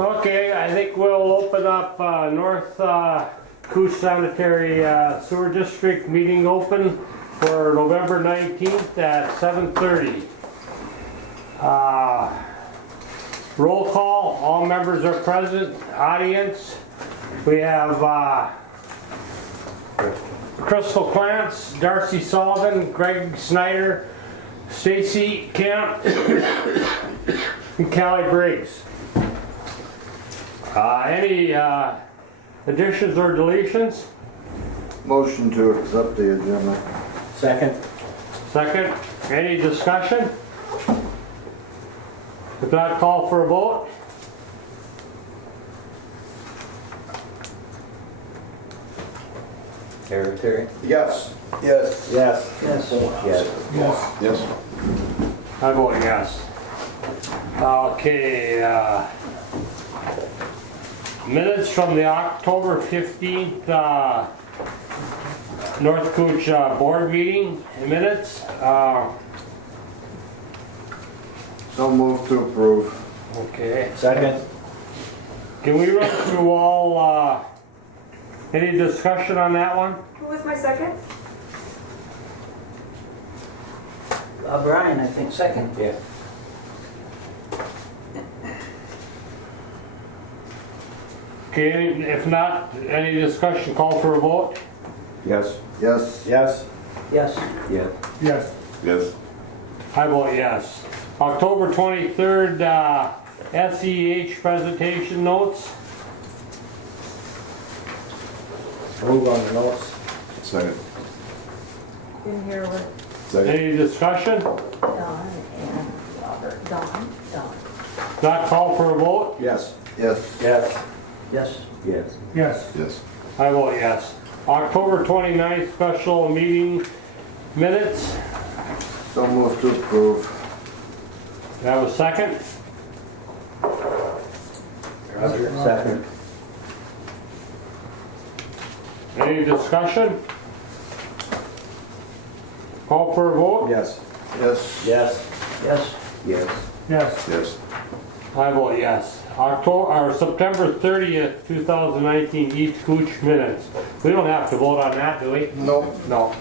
Okay, I think we'll open up North Coos Sanitary Sewer District meeting open for November 19th at 7:30. Roll call, all members are present. Audience, we have Crystal Clance, Darcy Sullivan, Greg Snyder, Stacy Kemp, and Callie Briggs. Any additions or deletions? Motion to accept the agenda. Second. Second. Any discussion? If not, call for a vote. Terry? Yes. Yes. Yes. Yes. Yes. Yes. I vote yes. Okay. Minutes from the October 15th North Cooch board meeting minutes. So move to approve. Okay. Second. Can we run through all, any discussion on that one? Who was my second? Brian, I think, second. Yeah. Okay, if not, any discussion, call for a vote? Yes. Yes. Yes. Yes. Yeah. Yes. Yes. I vote yes. October 23rd, SEH presentation notes. Move on the notes. Second. Didn't hear what Second. Any discussion? Don and Robert. Don. Not call for a vote? Yes. Yes. Yes. Yes. Yes. Yes. Yes. I vote yes. October 29th special meeting minutes. So move to approve. Do I have a second? Roger. Second. Any discussion? Call for a vote? Yes. Yes. Yes. Yes. Yes. Yes. Yes. I vote yes. September 30th, 2019 East Cooch minutes. We don't have to vote on that, do we? Nope. No.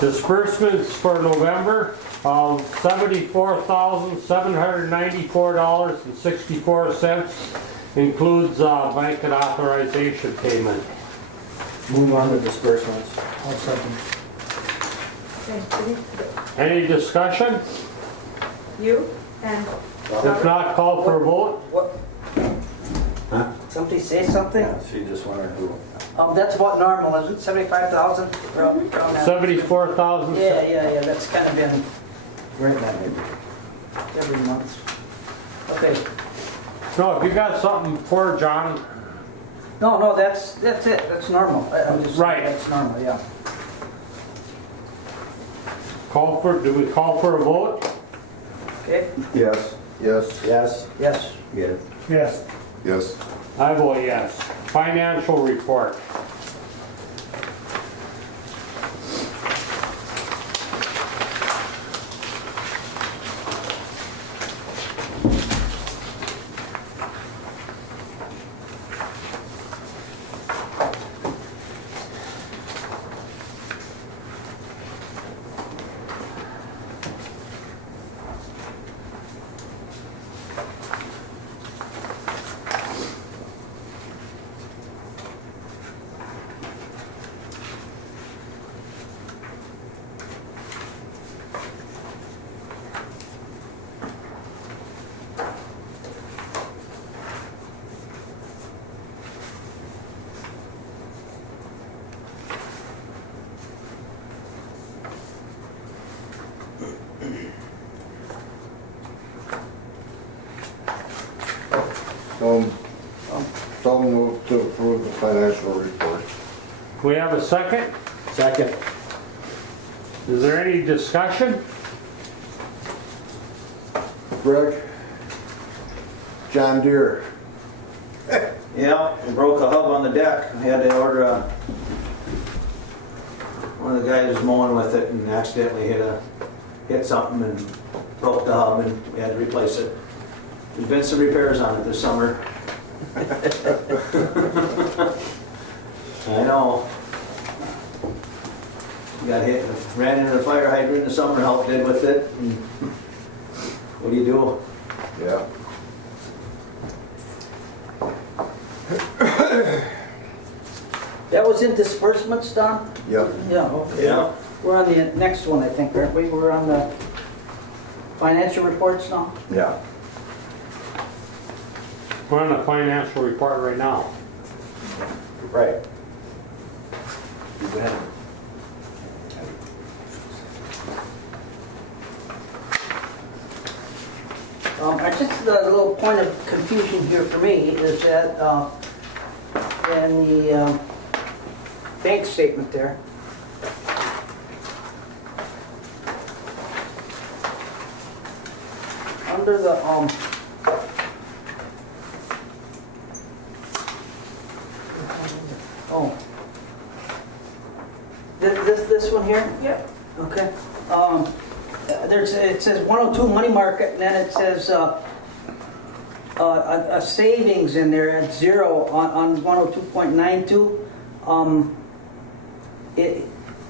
Disbursements for November of $74,794.64 includes blanket authorization payment. Move on to disbursements. I'll second. Okay, Any discussion? you and If not, call for a vote. What? Huh? Somebody say something? Yeah, she just wondered who. That's about normal, isn't it? 75,000? 74,000. Yeah, that's kind of been Right now, maybe. every month. Okay. No, if you got something for John, No, that's it. That's normal. I'm just Right. That's normal, yeah. do we call for a vote? Okay. Yes. Yes. Yes. Yes. Yes. Yes. Yes. I vote yes. Financial report. So move to approve the financial report. We have a second? Second. Is there any discussion? Greg? John Deere. Yeah, and broke a hub on the deck. I had to order one of the guys was mowing with it and accidentally hit something and broke the hub and we had to replace it. There's been some repairs on it this summer. I know. Got hit, ran into the fire hydrant in the summer, helped it with it. And what do you do? Yeah. That was in disbursements, Don? Yep. Yeah, okay. Yeah. We're on the next one, I think, aren't we? We're on the financial reports now? Yeah. We're on the financial report right now. Right. Go ahead. I just, a little point of confusion here for me is that in the bank statement there, under the, oh, this one here? Yep. Okay. It says 102 money market, and then it says a savings in there at 0 on 102.92.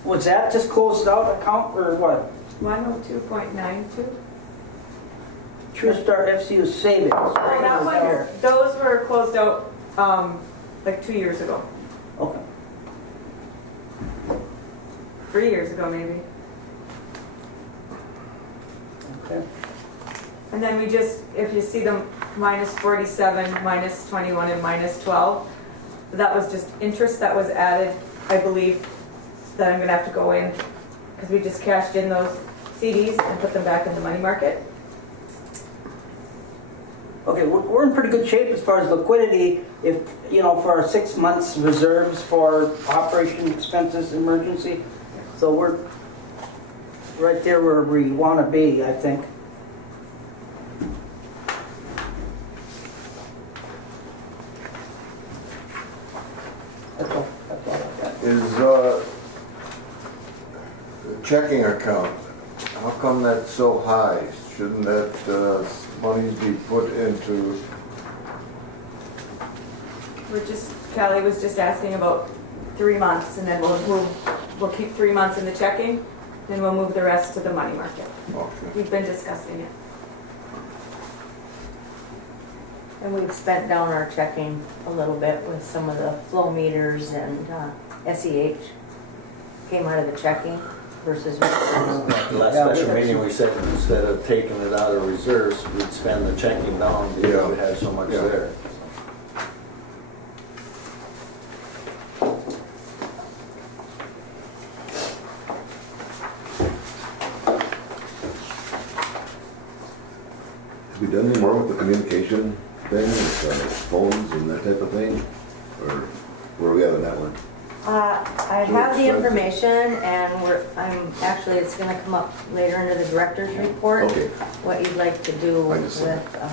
Was that just closed out account or what? 102.92. True Star FCU savings. Oh, that one, those were closed out like 2 years ago. Okay. 3 years ago, maybe. Okay. And then we just, if you see them minus 47, minus 21, and minus 12, that was just interest that was added, I believe, that I'm gonna have to go in, because we just cashed in those CDs and put them back in the money market. Okay, we're in pretty good shape as far as liquidity, if, you know, for our 6 months reserves for operation expenses, emergency. So we're right there where we want to be, I think. That's all I've got. Is, the checking account, how come that's so high? Shouldn't that, money be put into, Callie was just asking about 3 months, and then we'll keep 3 months in the checking, then we'll move the rest to the money market. okay. We've been discussing it. And we've spent down our checking a little bit with some of the flow meters and SEH came out of the checking versus. The last special meeting, we said instead of taking it out of reserves, we'd spend the checking down because we had so much Yeah. there. Have we done any more with the communication thing, with phones and that type of thing? Or where are we at on that one? I have the information and actually, it's gonna come up later into the director's report. Okay. What you'd like to do I with, just,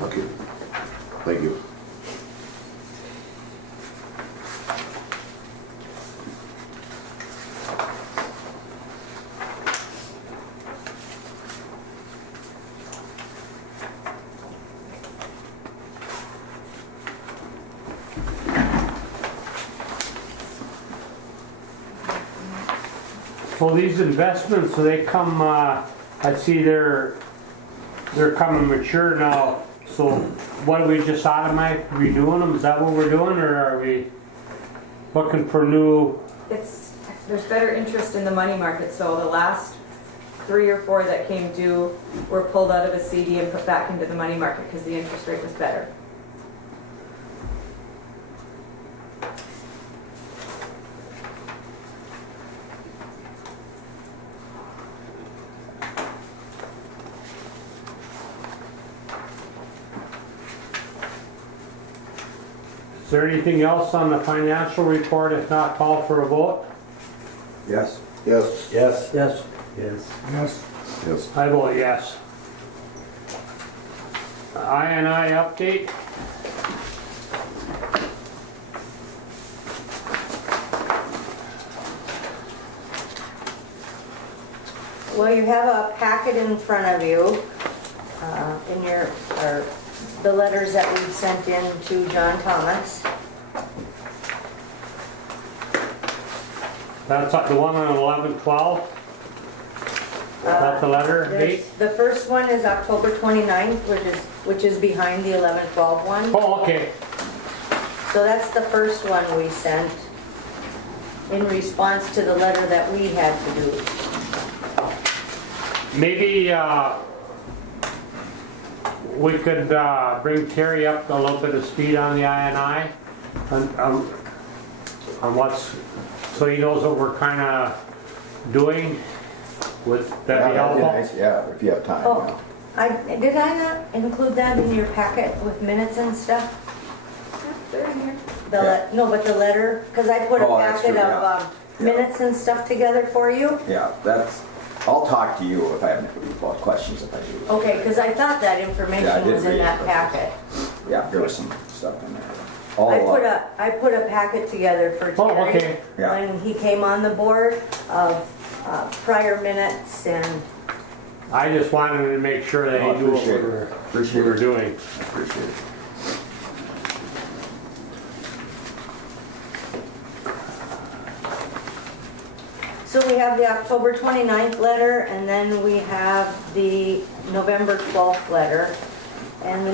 okay. Thank you. So these investments, so they come, I see they're coming mature now. So what, are we just automatically redoing them? Is that what we're doing, or are we looking for new? There's better interest in the money market, so the last 3 or 4 that came due were pulled out of a CD and put back into the money market because the interest rate was better. Is there anything else on the financial report? If not, call for a vote. Yes. Yes. Yes. Yes. Yes. Yes. I vote yes. I&I update. well, you have a packet in front of you. in your, or the letters that we sent in to John Thomas. That's like the one on 11/12? That's the letter, date? The first one is October 29th, which is behind the 11/12 one. Oh, okay. So that's the first one we sent in response to the letter that we had to do. Maybe we could bring Terry up a little bit of speed on the INI on what's, so he knows what we're kind of doing. Would that be helpful? Yeah, if you have time. Oh, did I not include that in your packet with minutes and stuff? They're in here. No, but the letter, because I put a Oh, that's packet true, of yeah. minutes and stuff together for you. Yeah, I'll talk to you if I have any questions if I do. Okay, because I thought that Yeah, I information did was in read that it. packet. Yeah, there was some stuff in there. I put a packet together for Oh, Terry okay. Yeah. when he came on the board of prior minutes and, I just wanted to make sure that he Oh, knew what appreciate it. we Appreciate were it. doing. Appreciate it. so we have the October 29th letter and then we have the November 12th letter. And the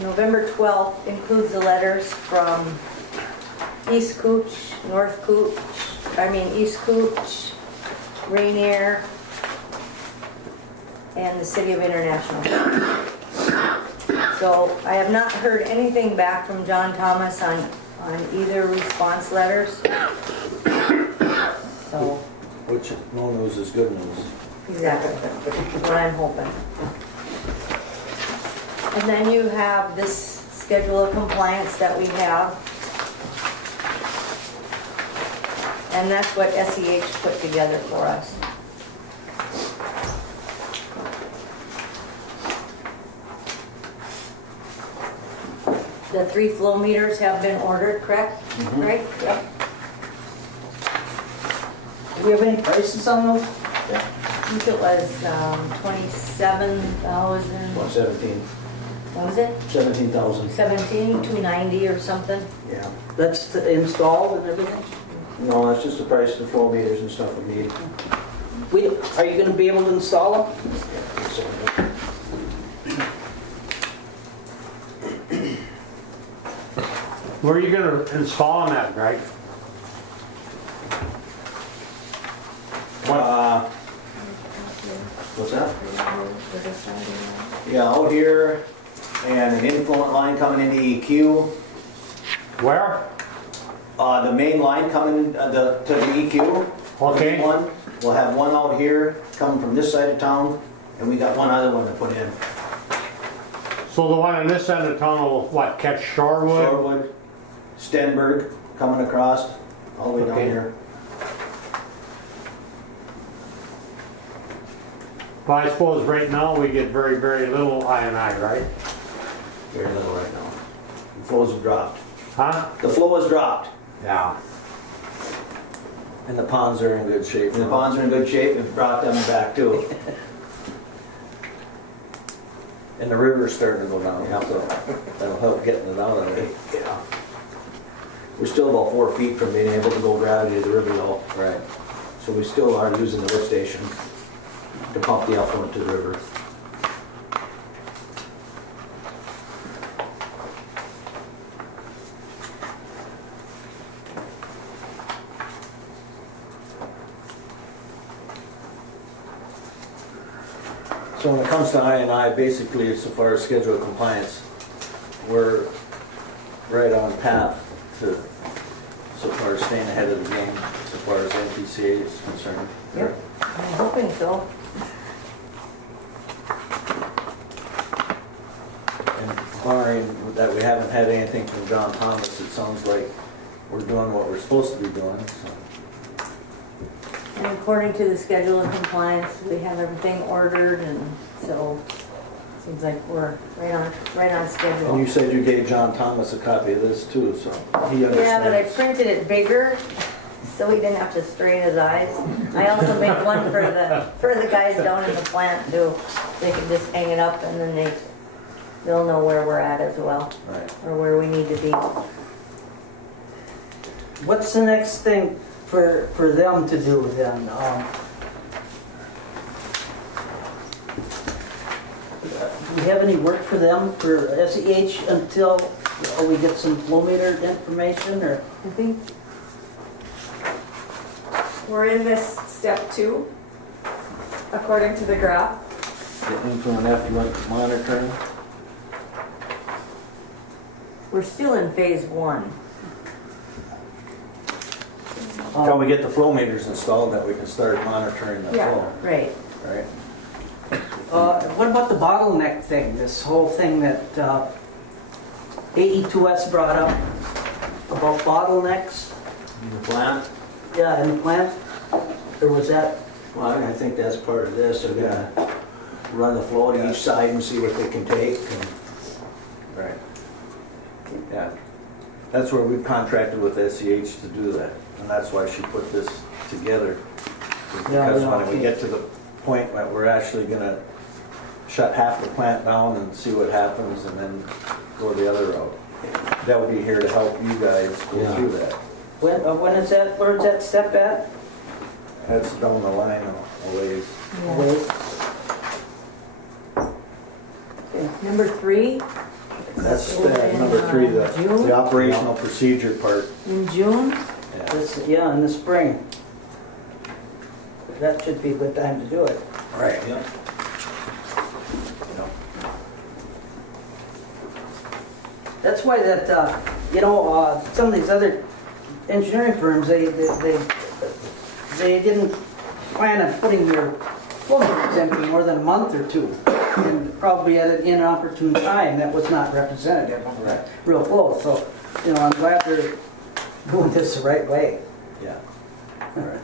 November 12th includes the letters from East Cooch, East Cooch, Rainier, and the City of International. So I have not heard anything back from John Thomas on either response letters. So, Which, no news is good news. exactly, what I'm hoping. And then you have this schedule of compliance that we have. And that's what SEH put together for us. The 3 flow meters have been ordered, correct? Right? Yep. Do we have any prices on those? I think it was 27,000, 117, what was it? 17,000. 17,290 or something? Yeah. That's installed and everything? No, that's just the price of the flow meters and stuff we need. Are you gonna be able to install them? Where are you gonna install them at, Greg? What's that? Yeah, out here, and an influent line coming into EQ. Where? The main line coming to the EQ. Okay. One, we'll have one out here coming from this side of town, and we got one other one to put in. So the one on this end of town will, what, catch Shorewood? Shorewood, Stenberg coming across, all the way down Okay. here. But I suppose right now we get very, very little INI, right? Very little right now. The flows have dropped. Huh? The flow has dropped. Yeah. And the ponds are in good shape. And the ponds are in good shape, and brought them back too. And the river's starting to go down, Yeah. so that'll help getting it out of there. Yeah. We're still about 4 feet from being able to go gravity to the river though. Right. So we still are using the lift station to pump the effluent to the river. So when it comes to I&I, basically, so far as schedule of compliance, we're right on path to, so far as staying ahead of the game, so far as NPCA is concerned. Yep, I'm hoping so. And barring that we haven't had anything from John Thomas, it sounds like we're doing what we're supposed to be doing, so. And according to the schedule of compliance, we have everything ordered and so seems like we're right on schedule. And you said you gave John Thomas a copy of this too, so he understands. Yeah, but I printed it bigger so he didn't have to strain his eyes. I also made one for the guys down in the plant too. They can just hang it up and then they'll know where we're at as well, Right. or where we need to be. What's the next thing for them to do then? Do we have any work for them for SEH until we get some flow meter information, or? I think We're in this step 2, according to the graph. The influent effluent monitoring. we're still in phase 1. Until we get the flow meters installed, that we can start monitoring the Yeah. flow, Right. right? What about the bottleneck thing, this whole thing that AE2S brought up about bottlenecks? In the plant, Yeah, in the plant? Or was that, well, I think that's part of this, they're gonna run the flow to each side and see what they can take. And Right. Yeah. That's where we've contracted with SEH to do that, and that's why she put this together. Yeah, Because yeah, when we okay. get to the point that we're actually gonna shut half the plant down and see what happens and then go the other route. That would be here to help you guys go Yeah. through that. when is that, where's that step at? That's down the line a ways. Wait. Number 3, That's step number 3, June? the operational procedure part. in June. Yeah. Yeah, in the spring. That should be a good time to do it. Right. yeah. That's why that, some of these other engineering firms, they didn't plan on putting their flow meters in for more than a month or 2. And probably at an inopportune time, that was not representative of the real flow. So, I'm glad they're doing this the right way. Yeah. All right.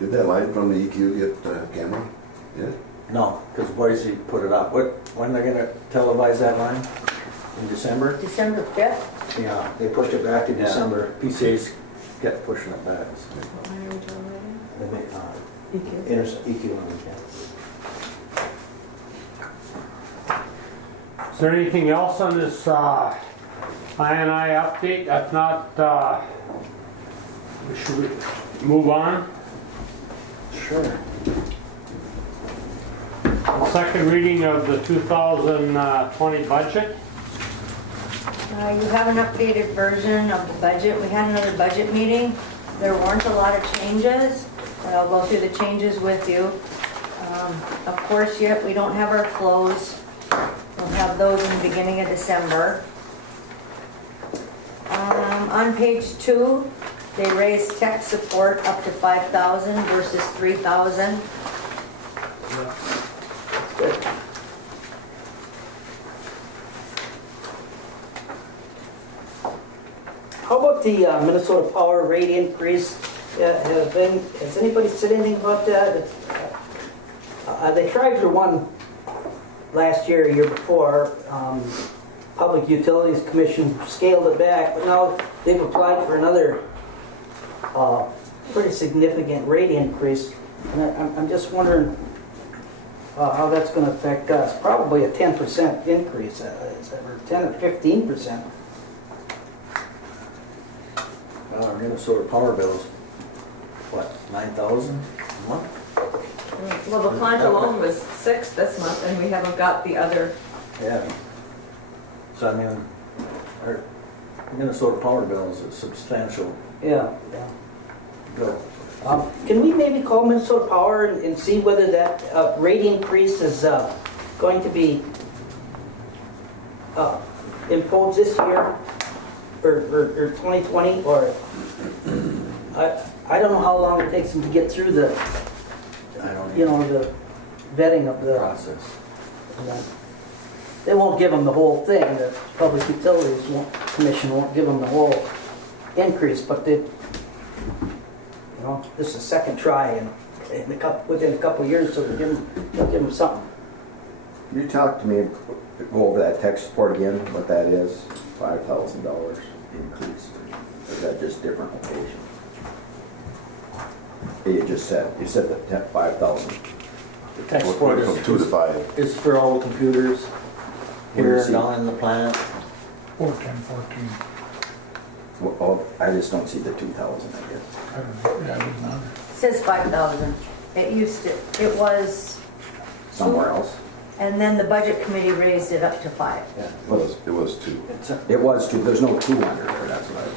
Did that line from the EQ get camera? Yeah? No, because Boise put it up. When they're gonna televise that line? In December? December 5th. Yeah, they pushed it back to December. PCA's kept pushing it back. The big, EQ on Is there anything else on this INI update? If not, should we move on? Sure. Second reading of the 2020 budget. You have an updated version of the budget. We had another budget meeting. There weren't a lot of changes, but I'll go through the changes with you. Of course, yet we don't have our flows. We'll have those in the beginning of December. On page 2, they raised tech support up to 5,000 versus 3,000. How about the Minnesota Power rate increase? Has anybody said anything about that? They tried for one last year, year before. Public Utilities Commission scaled it back, but now they've applied for another pretty significant rate increase. And I'm just wondering how that's going to affect us. Probably a 10% increase, or 10 or 15%. Our Minnesota power bill's, what, 9,000 a month? Well, the plant alone was 6 this month, and we haven't got the other. Yeah. So I mean, our Minnesota power bill is a substantial Yeah. bill. Can we maybe call Minnesota Power and see whether that rate increase is going to be imposed this year or 2020, or I don't know how long it takes them to get through the, I don't the vetting of the process. They won't give them the whole thing. The Public Utilities Commission won't give them the whole increase, but they, this is the second try within a couple of years, so they'll give them something. You talk to me, go over that tech support again, what that is, $5,000 increase. Or is that just different location? You said that 5,000. The tech support From 2 to 5. is for all the computers here and down in the plant. 14, 14. Well, I just don't see the 2,000, I guess. I don't know, yeah, it was not. It says 5,000. It was, Somewhere else. and then the budget committee raised it up to 5. Yeah. It was 2. It was 2, there's no 2 under there, that's what I was.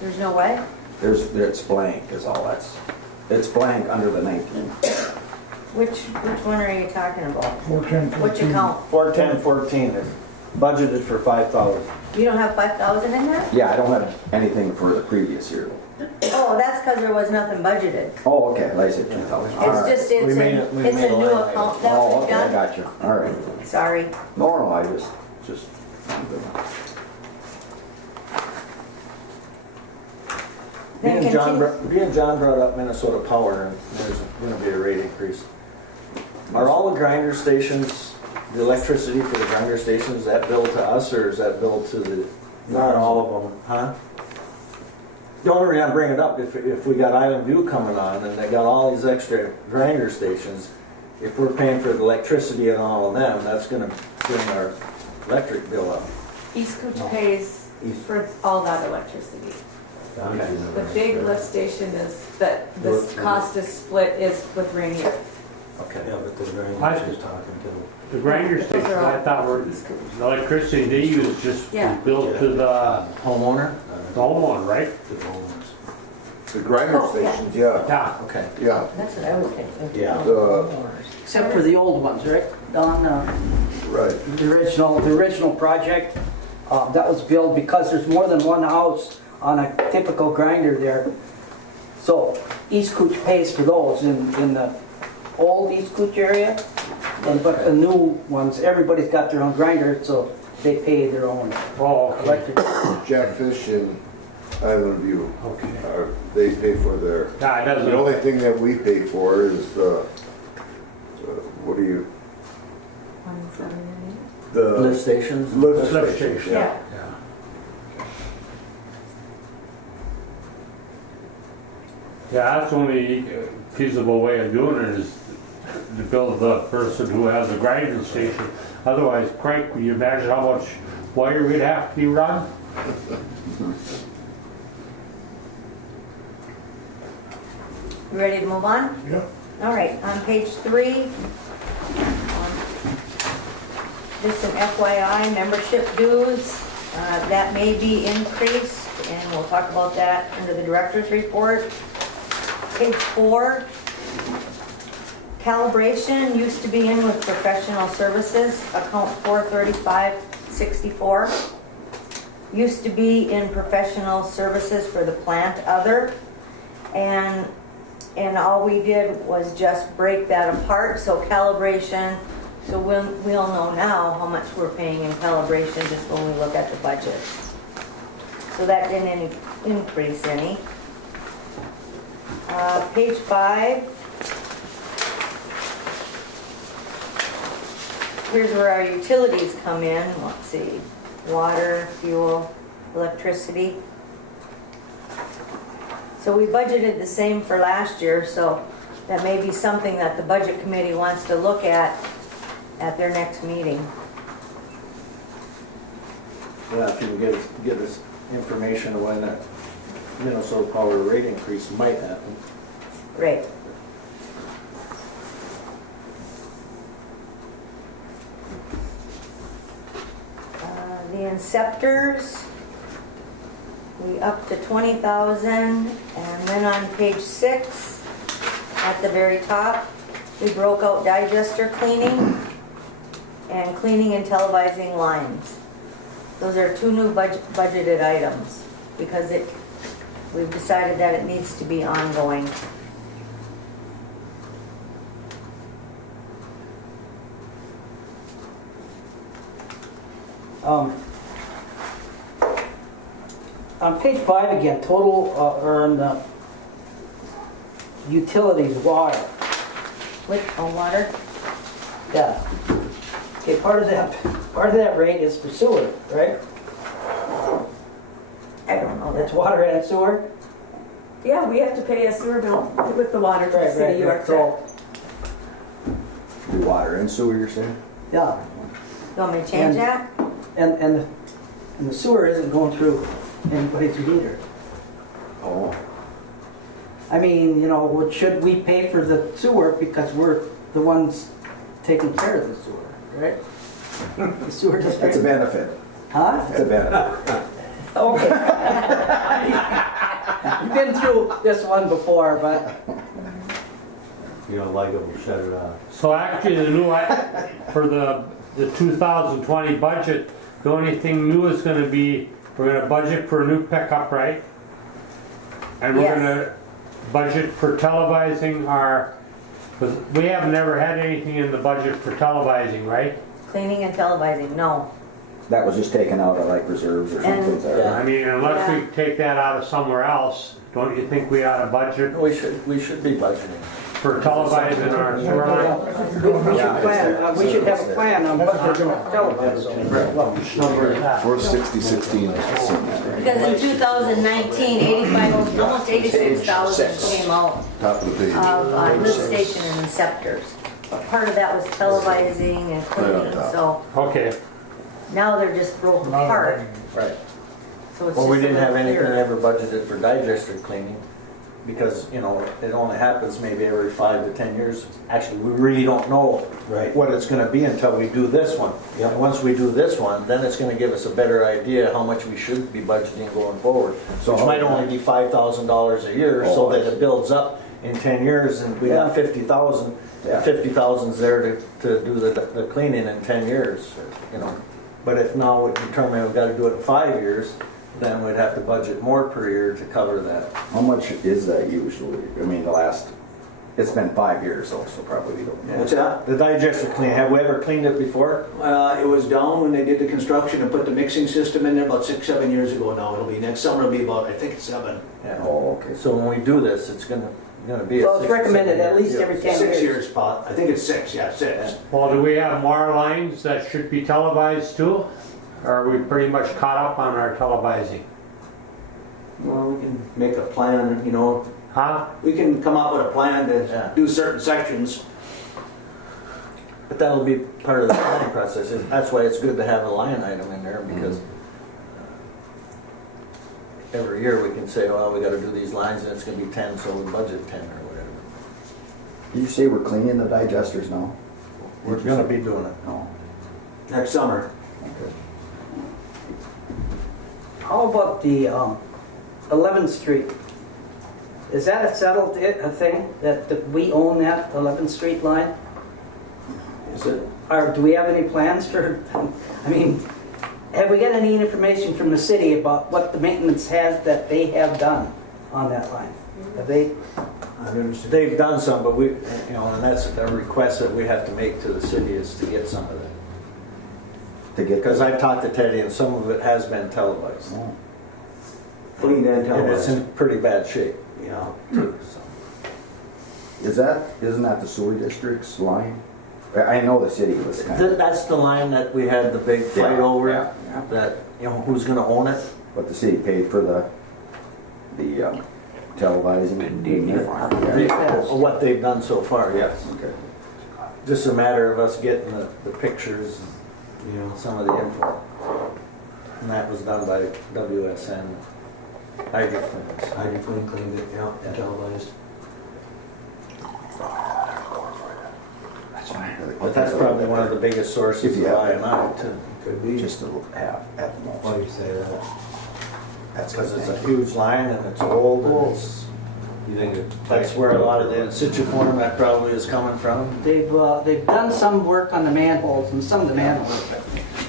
There's no way? It's blank is all that's, it's blank under the 19. Which one are you talking about? 410, 14. Which account? 41014 is budgeted for 5,000. You don't have 5,000 in there? Yeah, I don't have anything for the previous year. Oh, that's because there was nothing budgeted. Oh, okay, I said 2,000. All It's right. just, it's We made a it- we made new a line item. account that Oh, we've okay, I done. got you. All right. Sorry. No, I just. Then Me and continue. John brought up Minnesota Power, and there's going to be a rate increase. Are all the grinder stations, the electricity for the grinder stations, is that billed to us, or is that billed to the? Not all of them. Huh? The only reason I bring it up, if we got Island View coming on, and they got all these extra grinder stations, if we're paying for the electricity and all of them, that's going to bring our electric bill up. East Cooch pays for all that electricity. The big lift station is, that this cost is split is with Rainier. Okay. Yeah, but the I- grinder is talking to. The grinder station, I thought were, the electricity they use just Yeah. was built to the Homeowner? homeowner, right? The homeowners. The grinder Oh, yeah. stations, yeah, Yeah, okay. yeah. That's what I was thinking. Yeah. Except for the old ones, right? Don, Right. the original project, that was built because there's more than one house on a typical grinder there. So East Cooch pays for those in the old East Cooch area. But the new ones, everybody's got their own grinder, so they pay their own Oh, okay. electric. Jack Fish and Island View, Okay. they pay for their, Yeah, it the doesn't, only thing that we pay for is the, what do you, 178. the Lift stations? lift Lift stations, station. yeah. yeah, that's the only feasible way of doing it is to build the person who has a grinding station. Otherwise, Craig, can you imagine how much wire we'd have to be run? You ready to move on? Yeah. All right, on page 3, just an FYI, membership dues, that may be increased, and we'll talk about that under the director's report. Page 4, calibration used to be in with professional services, account 43564. Used to be in professional services for the plant other, and all we did was just break that apart, so calibration, so we'll know now how much we're paying in calibration just when we look at the budget. So that didn't increase any. Page 5. Here's where our utilities come in. Let's see, water, fuel, electricity. So we budgeted the same for last year, so that may be something that the budget committee wants to look at their next meeting. Yeah, if you can get us information of when that Minnesota Power rate increase might happen. Great. The inceptors, we up to 20,000, and then on page 6, at the very top, we broke out digester cleaning and cleaning and televising lines. Those are 2 new budgeted items because we've decided that it needs to be ongoing. On page 5 again, total, or on the utilities, water. With water, Yeah. Okay, part of that rate is for sewer, right? I don't know That's that. water and sewer? Yeah, we have to pay a sewer bill with the water to the city of York. So, Do water and sewer, you're saying? yeah, You want me to change that? and the sewer isn't going through anybody's meter. Oh. I mean, should we pay for the sewer because we're the ones taking care of the sewer, right? The sewer district. That's a benefit. Huh? That's a benefit. Okay. You've been through this one before, but You don't like it, we'll shut it off. So actually, for the 2020 budget, the only thing new is gonna be, we're gonna budget for a new pickup, right? And we're Yes. gonna budget for televising because we have never had anything in the budget for televising, right? Cleaning and televising, no. That was just taken out of like reserves or something And- there. I mean, unless we take that out of somewhere else, don't you think we ought to budget We should be budgeting. for televising our sewer line? we should have a plan on what we're going to televise. For 6016. Because in 2019, 85, almost 86,000 came out Top of the page. of lift station and receptors. But part of that was televising and cleaning, so Okay, now they're just broken apart. Right. So it's Well, we just a didn't have little anything clearer. ever budgeted for digester cleaning because, it only happens maybe every 5 to 10 years. Actually, we really don't know Right. what it's gonna be until we do this one. And once we do this one, then it's gonna give us a better idea how much we should be budgeting going forward. So Which how- might only be $5,000 a year, so Oh, I that it builds up in 10 years and we got 50,000. Yeah. 50,000's there to do the cleaning in 10 years, But if now we determine we've gotta do it in 5 years, then we'd have to budget more per year to cover that. How much is that usually? I mean, it's been 5 years though, so probably we don't know. What's that? The digester clean, have we ever cleaned it before? It was down when they did the construction and put the mixing system in there about 6, 7 years ago now. It'll be next summer, it'll be about, I think it's 7. Yeah. Oh, okay. So when we do this, it's gonna be a So it's 6 or 7 recommended at year least deal. every 10 6 years. years, Pat. I think it's 6, yeah, 6. well, do we have more lines that should be televised too? Or are we pretty much caught up on our televising? Well, we can make a plan, Huh? we can come up with a plan Yeah. to do certain sections. But that'll be part of the planning process. That's why it's good to have a line item in there because every year we can say, well, we gotta do these lines and it's gonna be 10, so we budget 10 or whatever. Did you say we're cleaning the digesters now? We're gonna be doing it. No. Next summer. Okay. How about the 11th Street? Is that a settled a thing, that we own that 11th Street line? Is it? Or do we have any plans for, I mean, have we got any information from the city about what the maintenance that they have done on that line? Have they, I don't understand. They've done some, but we, and that's a request that we have to make to the city is to get some of that. To get. Because I've talked to Teddy and some of it has been televised. Oh. Clean and And it's televised. in pretty bad shape. Yeah. too, so. Isn't that the sewer district's line? I know the city was kind of, That's the line that we had the big fight Yeah, over, yeah, yeah. that, who's gonna own it? but the city paid for the televising. Yeah. What they've done so far, yes. Okay. Just a matter of us getting the pictures Yeah. and some of the info. And that was done by WSN Hydrocleans. Hydroclean cleaned it, yeah, and televised. But that's probably one of the biggest sources If of you have I&I too. Could be. Just a little half at the most. Why do you say that? That's because it's a huge line and it's old and it's, You think it? that's where a lot of the in situ form that probably is coming from. they've done some work on the manholes, and some of the manholes,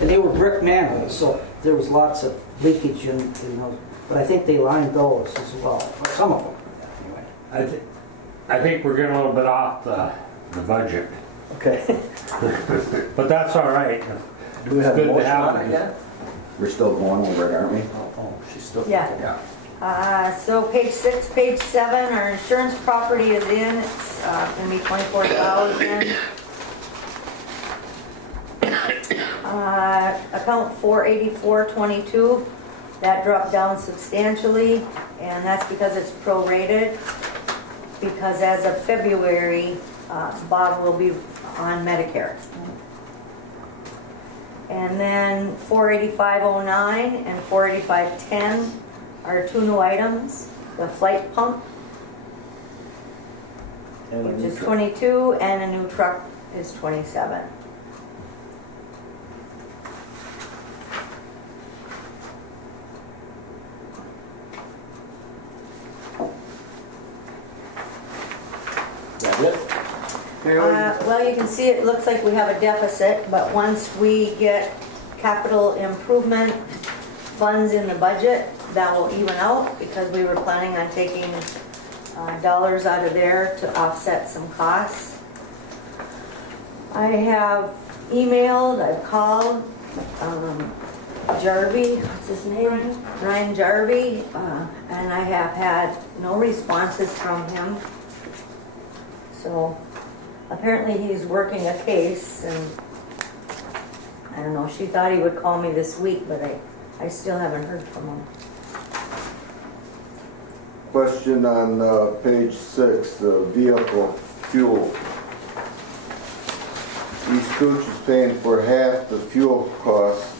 and they were brick manholes, so there was lots of leakage in those, but I think they lined those as well, or some of them, anyway. I think we're getting a little bit off the budget, Okay. but that's all right. Do we have a Good to motion have on it. it yet? We're still going over it, aren't we? Oh, she's still. Yeah. Yeah. So page 6, page 7, our insurance property is in, it's gonna be 24,000. account 48422, that dropped down substantially, and that's because it's prorated. Because as of February, Bob will be on Medicare. And then 48509 and 48510 are two new items. The flight pump, And a which new is truck. 22, and a new truck is 27. That it? Well, you can see it looks like we have a deficit, but once we get capital improvement funds in the budget, that will even out because we were planning on taking dollars out of there to offset some costs. I have emailed, I've called Jarvie, what's his name? Ryan Jarvie, and I have had no responses from him. So apparently he's working a case, and I don't know, she thought he would call me this week, but I still haven't heard from him. Question on page 6, the vehicle fuel. East Cooch is paying for half the fuel cost.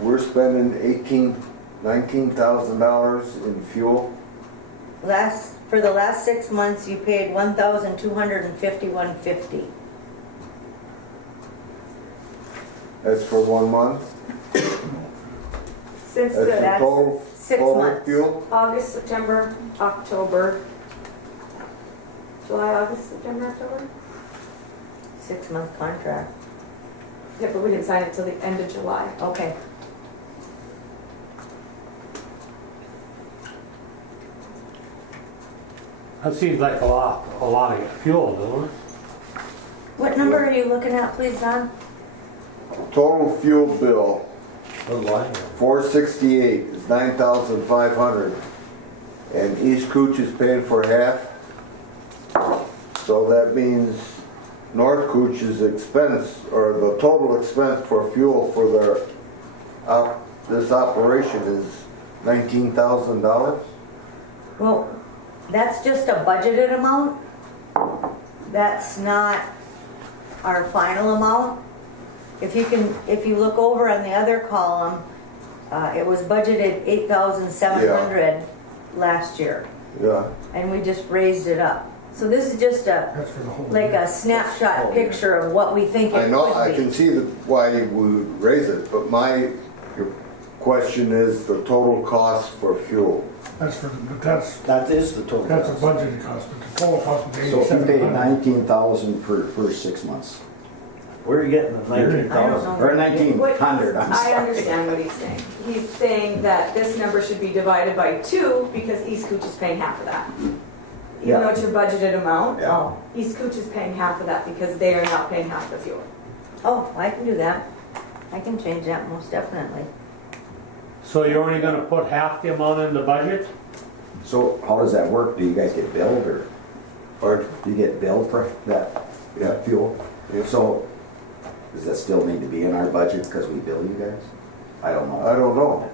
We're spending $19,000 in fuel. For the last 6 months, you paid $1,251.50. That's for 1 month? Since That's the That's total, 6 total months. fuel? August, September, October, July, August, September, October? 6-month contract. Yeah, but we didn't sign it till the end of July. Okay. That seems like a lot of fuel, doesn't it? What number are you looking at, please, Don? Total fuel bill, The line. 468 is 9,500. And East Cooch is paying for half. So that means North Cooch's expense, or the total expense for fuel for their, this operation is $19,000? Well, that's just a budgeted amount. That's not our final amount. If you look over on the other column, it was budgeted 8,700 last year, Yeah. and we just raised it up. So this is just That's for the whole like year. a snapshot picture of what we think I it know, I could can be. see why we would raise it, but your question is the total cost for fuel. That's for, but that's That is the total. a cost. budgeted cost, but the total cost is So if you paid 8,700. 19,000 for the first 6 months, Where are you getting the I don't 19,000? know. or 1,900, I'm I sorry. understand what he's saying. He's saying that this number should be divided by 2 because East Cooch is paying half of that. Even Yeah. though it's your budgeted amount, Yeah. East Cooch is paying half of that because they are not paying half the fuel. Oh, I can do that. I can change that most definitely. So you're only gonna put half the amount in the budget? So how does that work? Do you guys get billed, or Or, do you get billed for that fuel? Yeah. So does that still need to be in our budget because we bill you guys? I don't know. I don't know.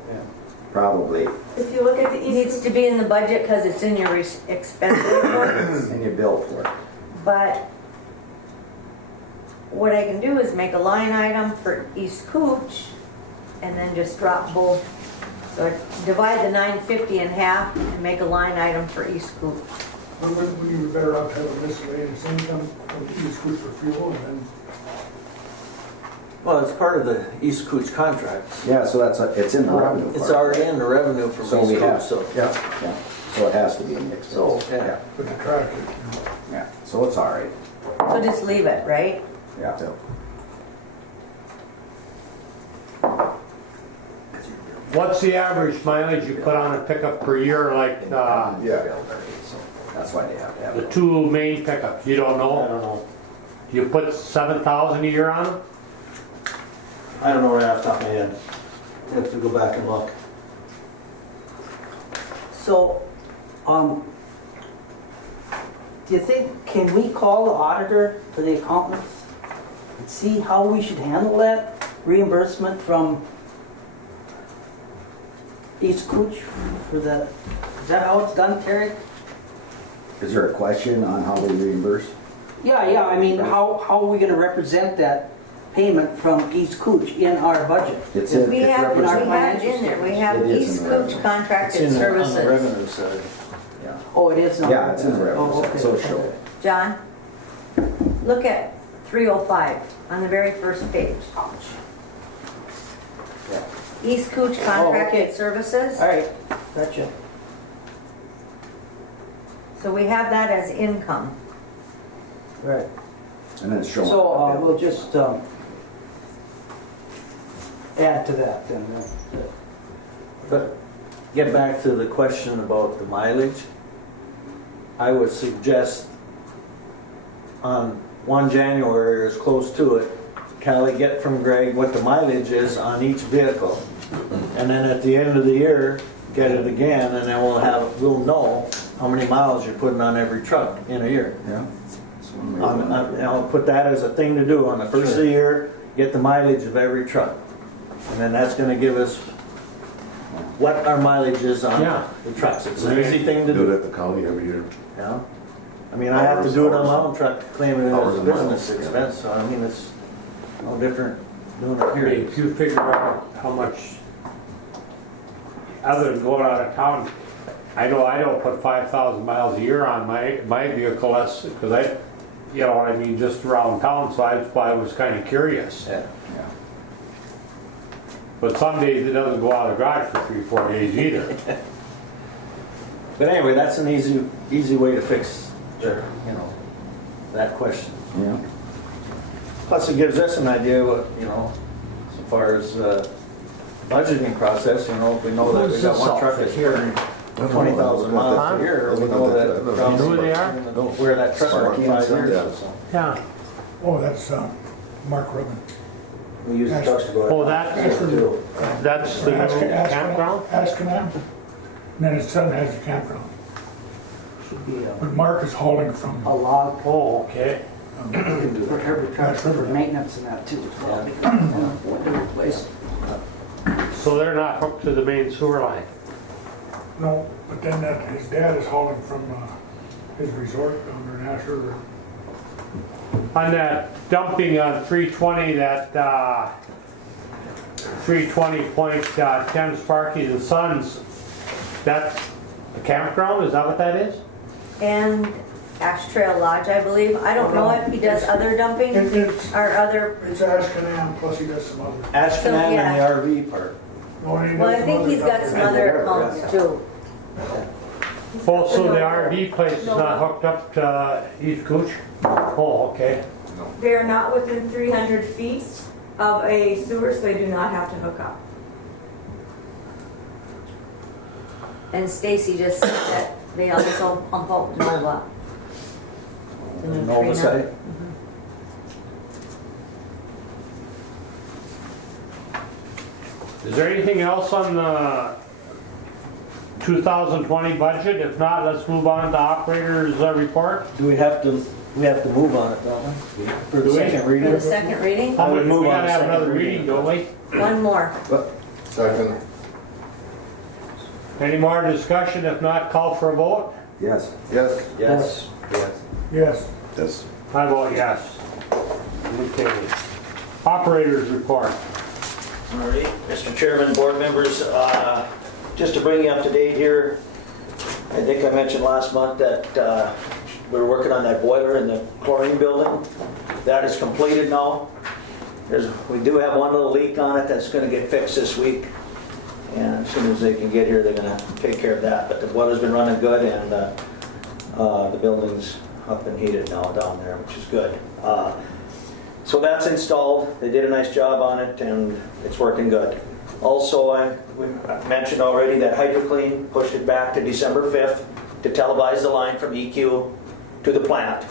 Probably, If you look at the It needs East to be in the budget because it's in your expense reports. and you bill for it. But what I can do is make a line item for East Cooch and then just drop both. So I divide the 950 in half and make a line item for East Cooch. Wouldn't you be better off having miscellaneous income from East Cooch for fuel and then Well, it's part of the East Cooch contract. Yeah, so it's in the revenue part. It's already in the revenue from So we East Cooch, have, so. yeah, so it has to be in the expense. So, yeah. put the track it? Yeah, so it's all right, So just leave it, right? yeah. What's the average mileage you put on a pickup per year, like, Yeah. So that's why they have to have the it. 2 main pickups? You don't I know? don't know. Do you put 7,000 a year on them? I don't know right off the top of my head. I have to go back and look. So, do you think, can we call the auditor for the accountants and see how we should handle that? reimbursement from East Cooch for that. Is that how it's done, Terry? Is there a question on how they reimburse? Yeah, I mean, how are we gonna represent that payment from East Cooch in our budget? It's in, We it's have it represented. in there, we have It is in East the Cooch revenue. It's Contracted in the, on the Services. revenue side. Yeah. Oh, it is not? Yeah, it's in the revenue Oh, side, okay. so it's shown. John, look at 305 on the very first page. East Cooch Contracted okay. Services. All right, gotcha. So we have that as income. Right. And then it's shown. So we'll just add to that then. But get back to the question about the mileage. I would suggest on 1 January or as close to it, Callie, get from Greg what the mileage is on each vehicle. And then at the end of the year, get it again, and then we'll know how many miles you're putting on every truck in a year. Yeah. That's one way to do it. I'll put that as a thing to do on the first of the year, get the mileage of every truck. And then that's gonna give us what our mileage is on Yeah. the trucks. It's an easy thing to Do it do. at the county every year. Yeah. I mean, I have to do it on my own truck, claiming it as a business expense, so I mean, it's no different doing it here. If you figure out how much, other than going out of town, I know I don't put 5,000 miles a year on my vehicle, that's because I, you know what I mean, just around town, so that's why I was kind of curious. Yeah. Yeah. But some days it doesn't go out of the garage for 3-4 days either. But anyway, that's an easy way to fix, that question. Yeah. Plus, it gives us an idea what, as far as budgeting process, if we know that we got one truck that's here 20,000 miles a year, we know that You know who they are? where that truck for 5 years or so. Yeah. Oh, that's Mark Rubin. We use the trucks to go. Oh, that's the new campground? Ascanam. And then his son has a campground. Should be But Mark is hauling from, a log Oh, okay. for every truck for maintenance and that too. Whatever place. So they're not hooked to the main sewer line? No, but then his dad is hauling from his resort down there in Asher. On that dumping on 320, that 320.10 Sparky and Sons, that's a campground, is that what that is? And Ash Trail Lodge, I believe. I don't know if he does other dumping It's or other, Ascanam, plus he does some other. Ashcan and the RV part. Well, he well, does I some think other he's got dumping. some other accounts too. Oh, so the RV place is not hooked up to East Cooch? Oh, okay. They are not within 300 feet of a sewer, so they do not have to hook up. And Stacy just said that they also pump out Nova. The new Nova Trina. site. Is there anything else on the 2020 budget? If not, let's move on to operators report. Do we have to move on it, don't we? For the second For the reading? second reading, I would move We on gotta to have second another reading. reading, don't we? one more. Second. Any more discussion? If not, call for a vote. Yes. Yes. Yes. Yes. Yes. Yes. I vote yes. Okay. Operators report. All right, Mr. Chairman, board members, just to bring you up to date here, I think I mentioned last month that we were working on that boiler in the chlorine building. That is completed now. We do have one little leak on it that's going to get fixed this week. And as soon as they can get here, they're going to take care of that. But the boiler's been running good, and the building's up and heated now down there, which is good. So that's installed. They did a nice job on it, and it's working good. Also, we mentioned already that HydroClean pushed it back to December 5th to televise the line from EQ to the plant.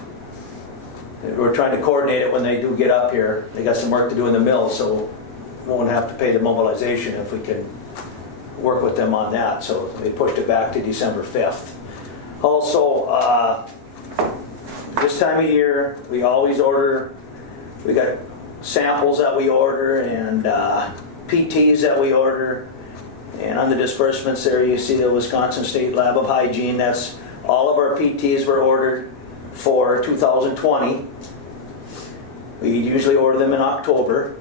We're trying to coordinate it when they do get up here. They got some work to do in the mill, so we won't have to pay the mobilization if we can work with them on that. So they pushed it back to December 5th. Also, this time of year, we always order, we got samples that we order and PTs that we order. And on the disbursements there, you see the Wisconsin State Lab of Hygiene. That's all of our PTs were ordered for 2020. We usually order them in October.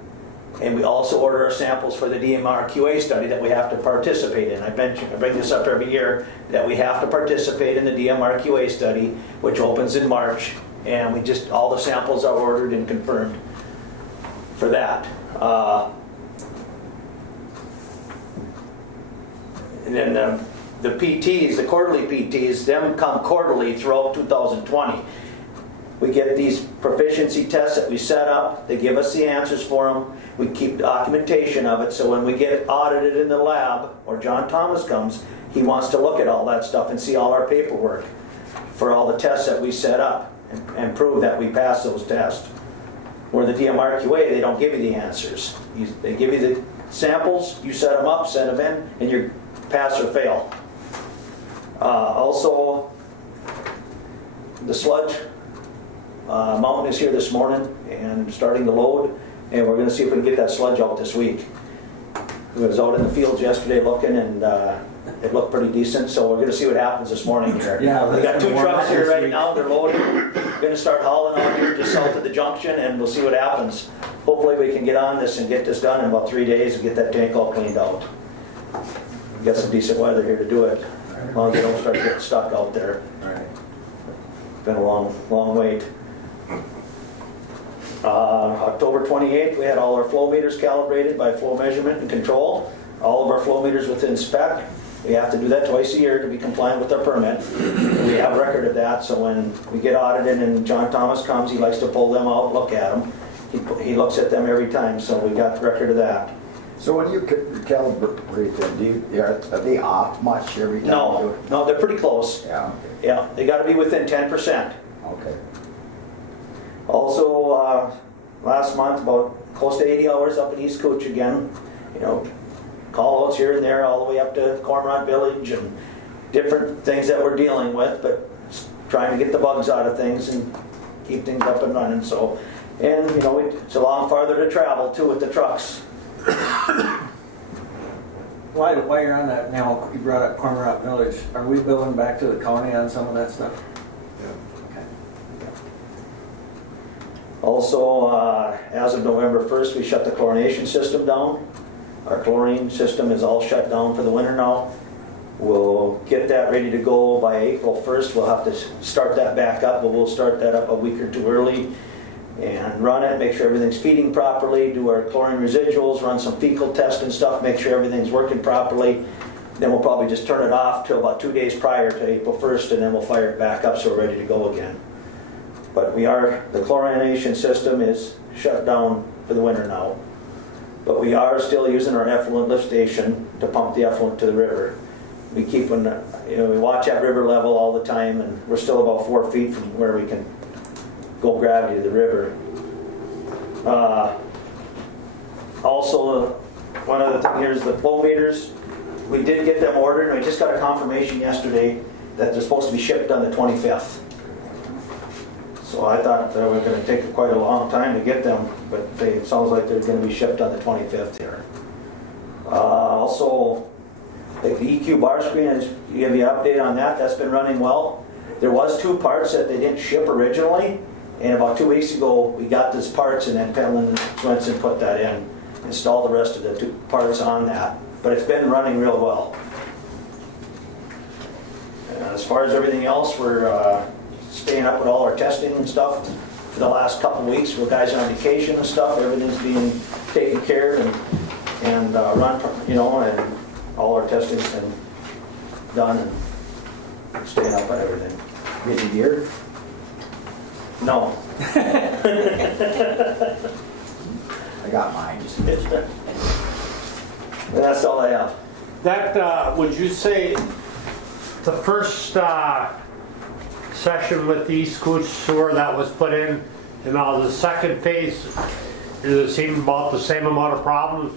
And we also order our samples for the DMR QA study that we have to participate in. I bring this up every year, that we have to participate in the DMR QA study, which opens in March. And all the samples are ordered and confirmed for that. And then the PTs, the quarterly PTs, them come quarterly throughout 2020. We get these proficiency tests that we set up. They give us the answers for them. We keep documentation of it, so when we get audited in the lab, or John Thomas comes, he wants to look at all that stuff and see all our paperwork for all the tests that we set up and prove that we pass those tests. Where the DMRQA, they don't give you the answers. They give you the samples, you set them up, send them in, and you pass or fail. Also, the sludge mountain is here this morning and starting to load, and we're going to see if we can get that sludge out this week. We was out in the fields yesterday looking, and it looked pretty decent, so we're going to see what happens this morning here. Yeah, we got 2 trucks here right now, they're loading. We're going to start hauling out here just south of the junction, and we'll see what happens. Hopefully we can get on this and get this done in about 3 days and get that tank all cleaned out. We've got some decent weather here to do it, as long as they don't start getting stuck out there. It's been a long wait. October 28th, we had all our flow meters calibrated by flow measurement and control. All of our flow meters within spec. We have to do that twice a year to be compliant with our permit. We have a record of that, so when we get audited and John Thomas comes, he likes to pull them out, look at them. He looks at them every time, so we got the record of that. So when you calibrate them, are they off much every time? No, they're pretty close. Yeah. Yeah, they got to be within 10%. Okay. Also, last month, about close to 80 hours up in East Koochiching, call outs here and there, all the way up to Cormorant Village, and different things that we're dealing with, but trying to get the bugs out of things and keep things up and running. So, and it's a long farther to travel too with the trucks. While you're on that now, you brought up Cormorant Village. Are we billing back to the county on some of that stuff? Also, as of November 1st, we shut the chlorination system down. Our chlorine system is all shut down for the winter now. We'll get that ready to go by April 1st. We'll have to start that back up, but we'll start that up a week or two early and run it, make sure everything's feeding properly, do our chlorine residuals, run some fecal tests and stuff, make sure everything's working properly. Then we'll probably just turn it off till about 2 days prior to April 1st, and then we'll fire it back up so we're ready to go again. But the chlorination system is shut down for the winter now. But we are still using our effluent lift station to pump the effluent to the river. We keep we watch that river level all the time, and we're still about 4 feet from where we can go gravity to the river. Also, one other thing here is the flow meters. We did get them ordered, and we just got a confirmation yesterday that they're supposed to be shipped on the 25th. So I thought they were going to take quite a long time to get them, but it sounds like they're going to be shipped on the 25th here. Also, like the EQ bar screen, I just give you an update on that. That's been running well. There was 2 parts that they didn't ship originally, and about 2 weeks ago we got these parts, and then Penland and Swenson put that in, installed the rest of the 2 parts on that. But it's been running real well. As far as everything else, we're staying up with all our testing and stuff for the last couple of weeks. We're guys on vacation and stuff. Everything's being taken care of and run, and all our testing's been done, and staying up on everything. Getting deer? No. I got mine. That's all I have. That, would you say the first session with the East Cooch sewer that was put in, and now the second phase, does it seem about the same amount of problems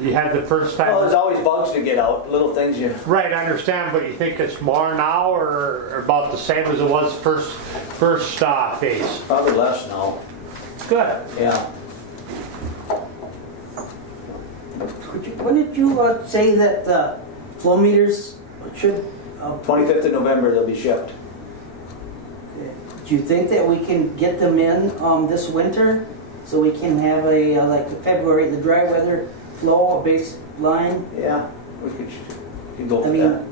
you had the first time? Well, there's always bugs to get out, little things you... Right, I understand, but you think it's more now or about the same as it was first phase? Probably less now. good. Yeah. When did you say that the flow meters should, 25th of November, they'll be shipped. do you think that we can get them in this winter? So we can have a, like the February, the dry weather flow, a baseline? Yeah, we can go I for mean, that.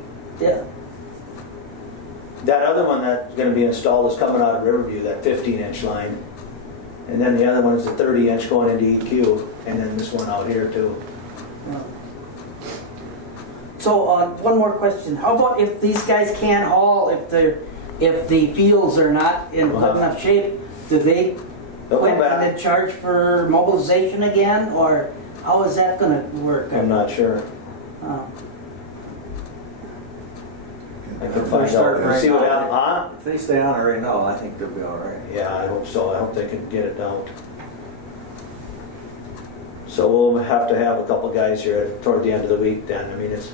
yeah, That other one that's gonna be installed is coming out of Riverview, that 15-inch line. And then the other one is the 30-inch going into EQ, and then this one out here too. so one more question. How about if these guys can't haul, if the fields are not in good enough shape, do they They'll come and back. then charge for mobilization again, or how is that gonna work? I'm not sure. I can find start out. right See what now. happens, huh? If they stay on it right now, I think they'll be all right. Yeah, I hope so. I hope they can get it out. So we'll have to have a couple guys here toward the end of the week then. I mean, there's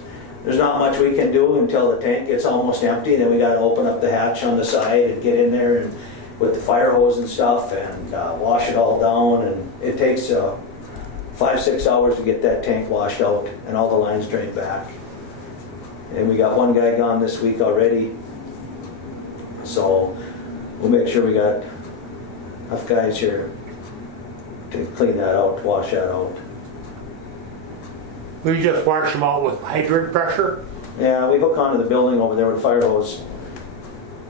not much we can do until the tank gets almost empty. Then we gotta open up the hatch on the side and get in there and with the fire hose and stuff and wash it all down. And it takes 5-6 hours to get that tank washed out and all the lines drained back. And we got one guy gone this week already. So we'll make sure we got enough guys here to clean that out, wash that out. We just wash them out with hydrant pressure? Yeah, we hook onto the building over there with a fire hose.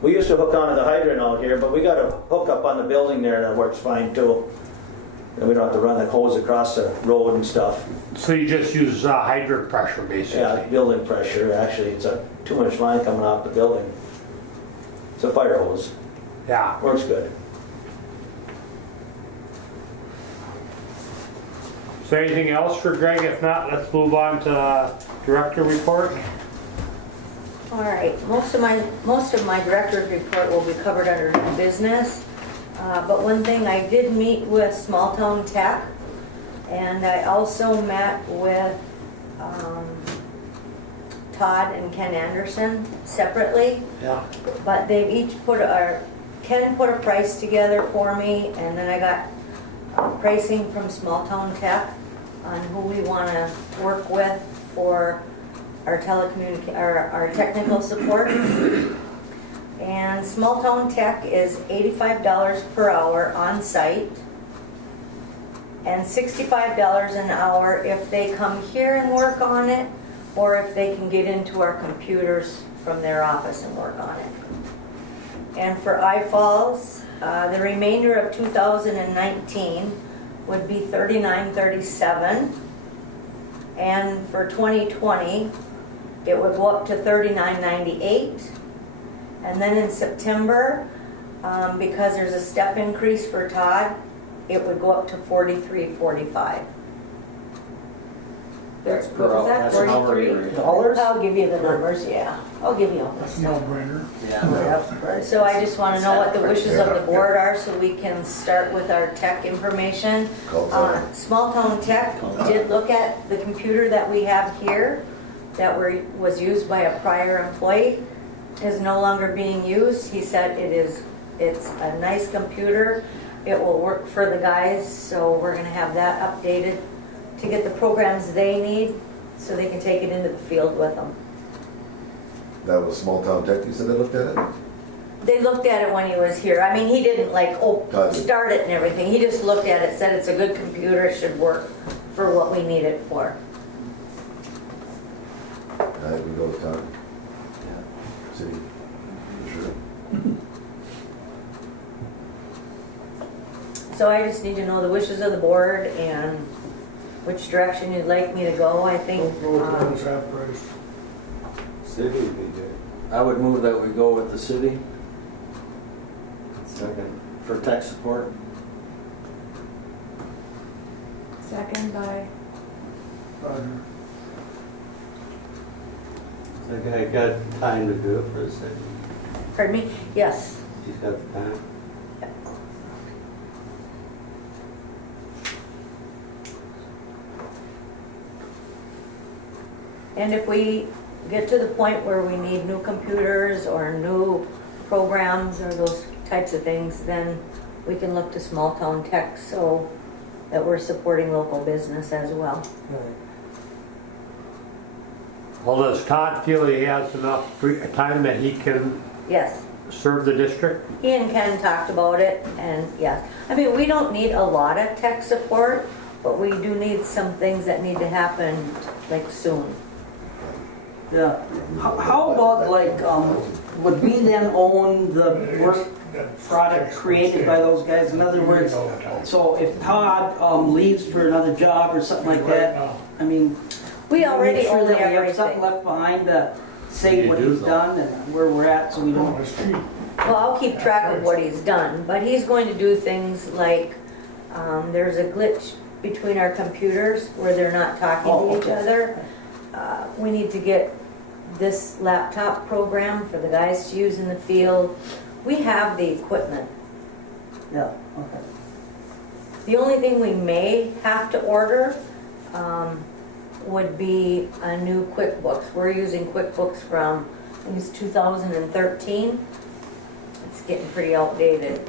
We used to hook onto the hydrant out here, but we got a hook up on the building there that works fine too. And we don't have to run the hose across the road and stuff. So you just use hydrant pressure basically? Yeah, building pressure, actually, it's a 2-inch line coming off the building. It's a fire hose, Yeah. works good. Is there anything else for Greg? If not, let's move on to director report. All right, most of my director's report will be covered under new business. But one thing, I did meet with Small Town Tech, and I also met with Todd and Ken Anderson separately. Yeah. But they've each Ken put a price together for me, and then I got pricing from Small Town Tech on who we want to work with for our our technical support. And Small Town Tech is $85 per hour on site and $65 an hour if they come here and work on it, or if they can get into our computers from their office and work on it. And for iFalls, the remainder of 2019 would be $39.37, and for 2020 it would go up to $39.98. And then in September, because there's a step increase for Todd, it would go up to $43.45. That's What per was hour, that, that's an hourly 43? rate. Dollars? I'll give you the numbers, yeah. I'll give you all That's this no stuff. brainer. Yeah. So I just want to know what the wishes of the board are so we can start with our tech information. Small Town Tech did look at the computer that we have here that was used by a prior employee. Is no longer being used. He said it's a nice computer. It will work for the guys, so we're gonna have that updated to get the programs they need so they can take it into the field with them. That was Small Town Tech, you said they looked at it? They looked at it when he was here. I mean, he didn't like, start it and everything. He just looked at it, said it's a good computer, it should work for what we need it for. I think we go with Todd. City, for sure. So I just need to know the wishes of the board and which direction you'd like me to go. I think, Don't go with the others half price. City would be good. I would move that we go with the city. Second. For tech support. Second by, Roger. The guy got time to do it for a second. pardon me? Yes. He's got the time. And if we get to the point where we need new computers or new programs or those types of things, then we can look to small town tech so that we're supporting local business as well. Well, does Todd feel he has enough time that he can Yes. serve the district? He and Ken talked about it, and yes. I mean, we don't need a lot of tech support, but we do need some things that need to happen, like, soon. Yeah. How about like, would we then own the work product created by those guys? In other words, so if Todd leaves for another job or something like that, I mean, We already make sure own that we have something everything. left behind to say what he's done and where we're at, so we don't. Well, I'll keep track of what he's done, but he's going to do things like, there's a glitch between our computers where they're not talking to each other. We need to get this laptop program for the guys to use in the field. We have the equipment. Yeah, okay. The only thing we may have to order would be a new QuickBooks. We're using QuickBooks from, I think it's 2013. It's getting pretty outdated.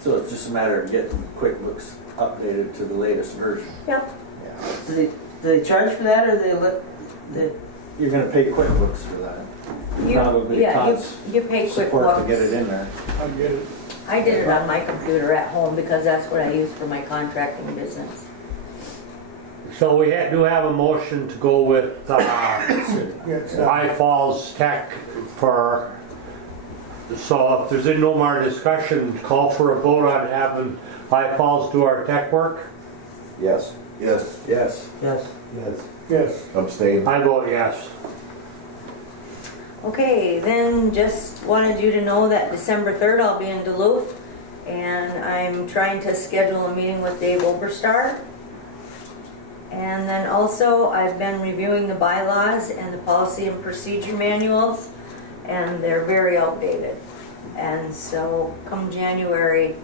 So it's just a matter of getting QuickBooks updated to the latest version. Yep. Yeah. Do they charge for that, or You're gonna pay QuickBooks for that. Probably Todd's you pay support to get QuickBooks. it in there. I get it. I did it on my computer at home because that's what I use for my contracting business. So we do have a motion to go with High Falls Tech for, so if there's no more discussion, call for a vote on having High Falls do our tech work. Yes. Yes. Yes. yes. Yes. Abstain. I vote yes. Okay, then just wanted you to know that December 3rd I'll be in Duluth, and I'm trying to schedule a meeting with Dave Oberstar. And then also I've been reviewing the bylaws and the policy and procedure manuals, and they're very outdated. And so come January,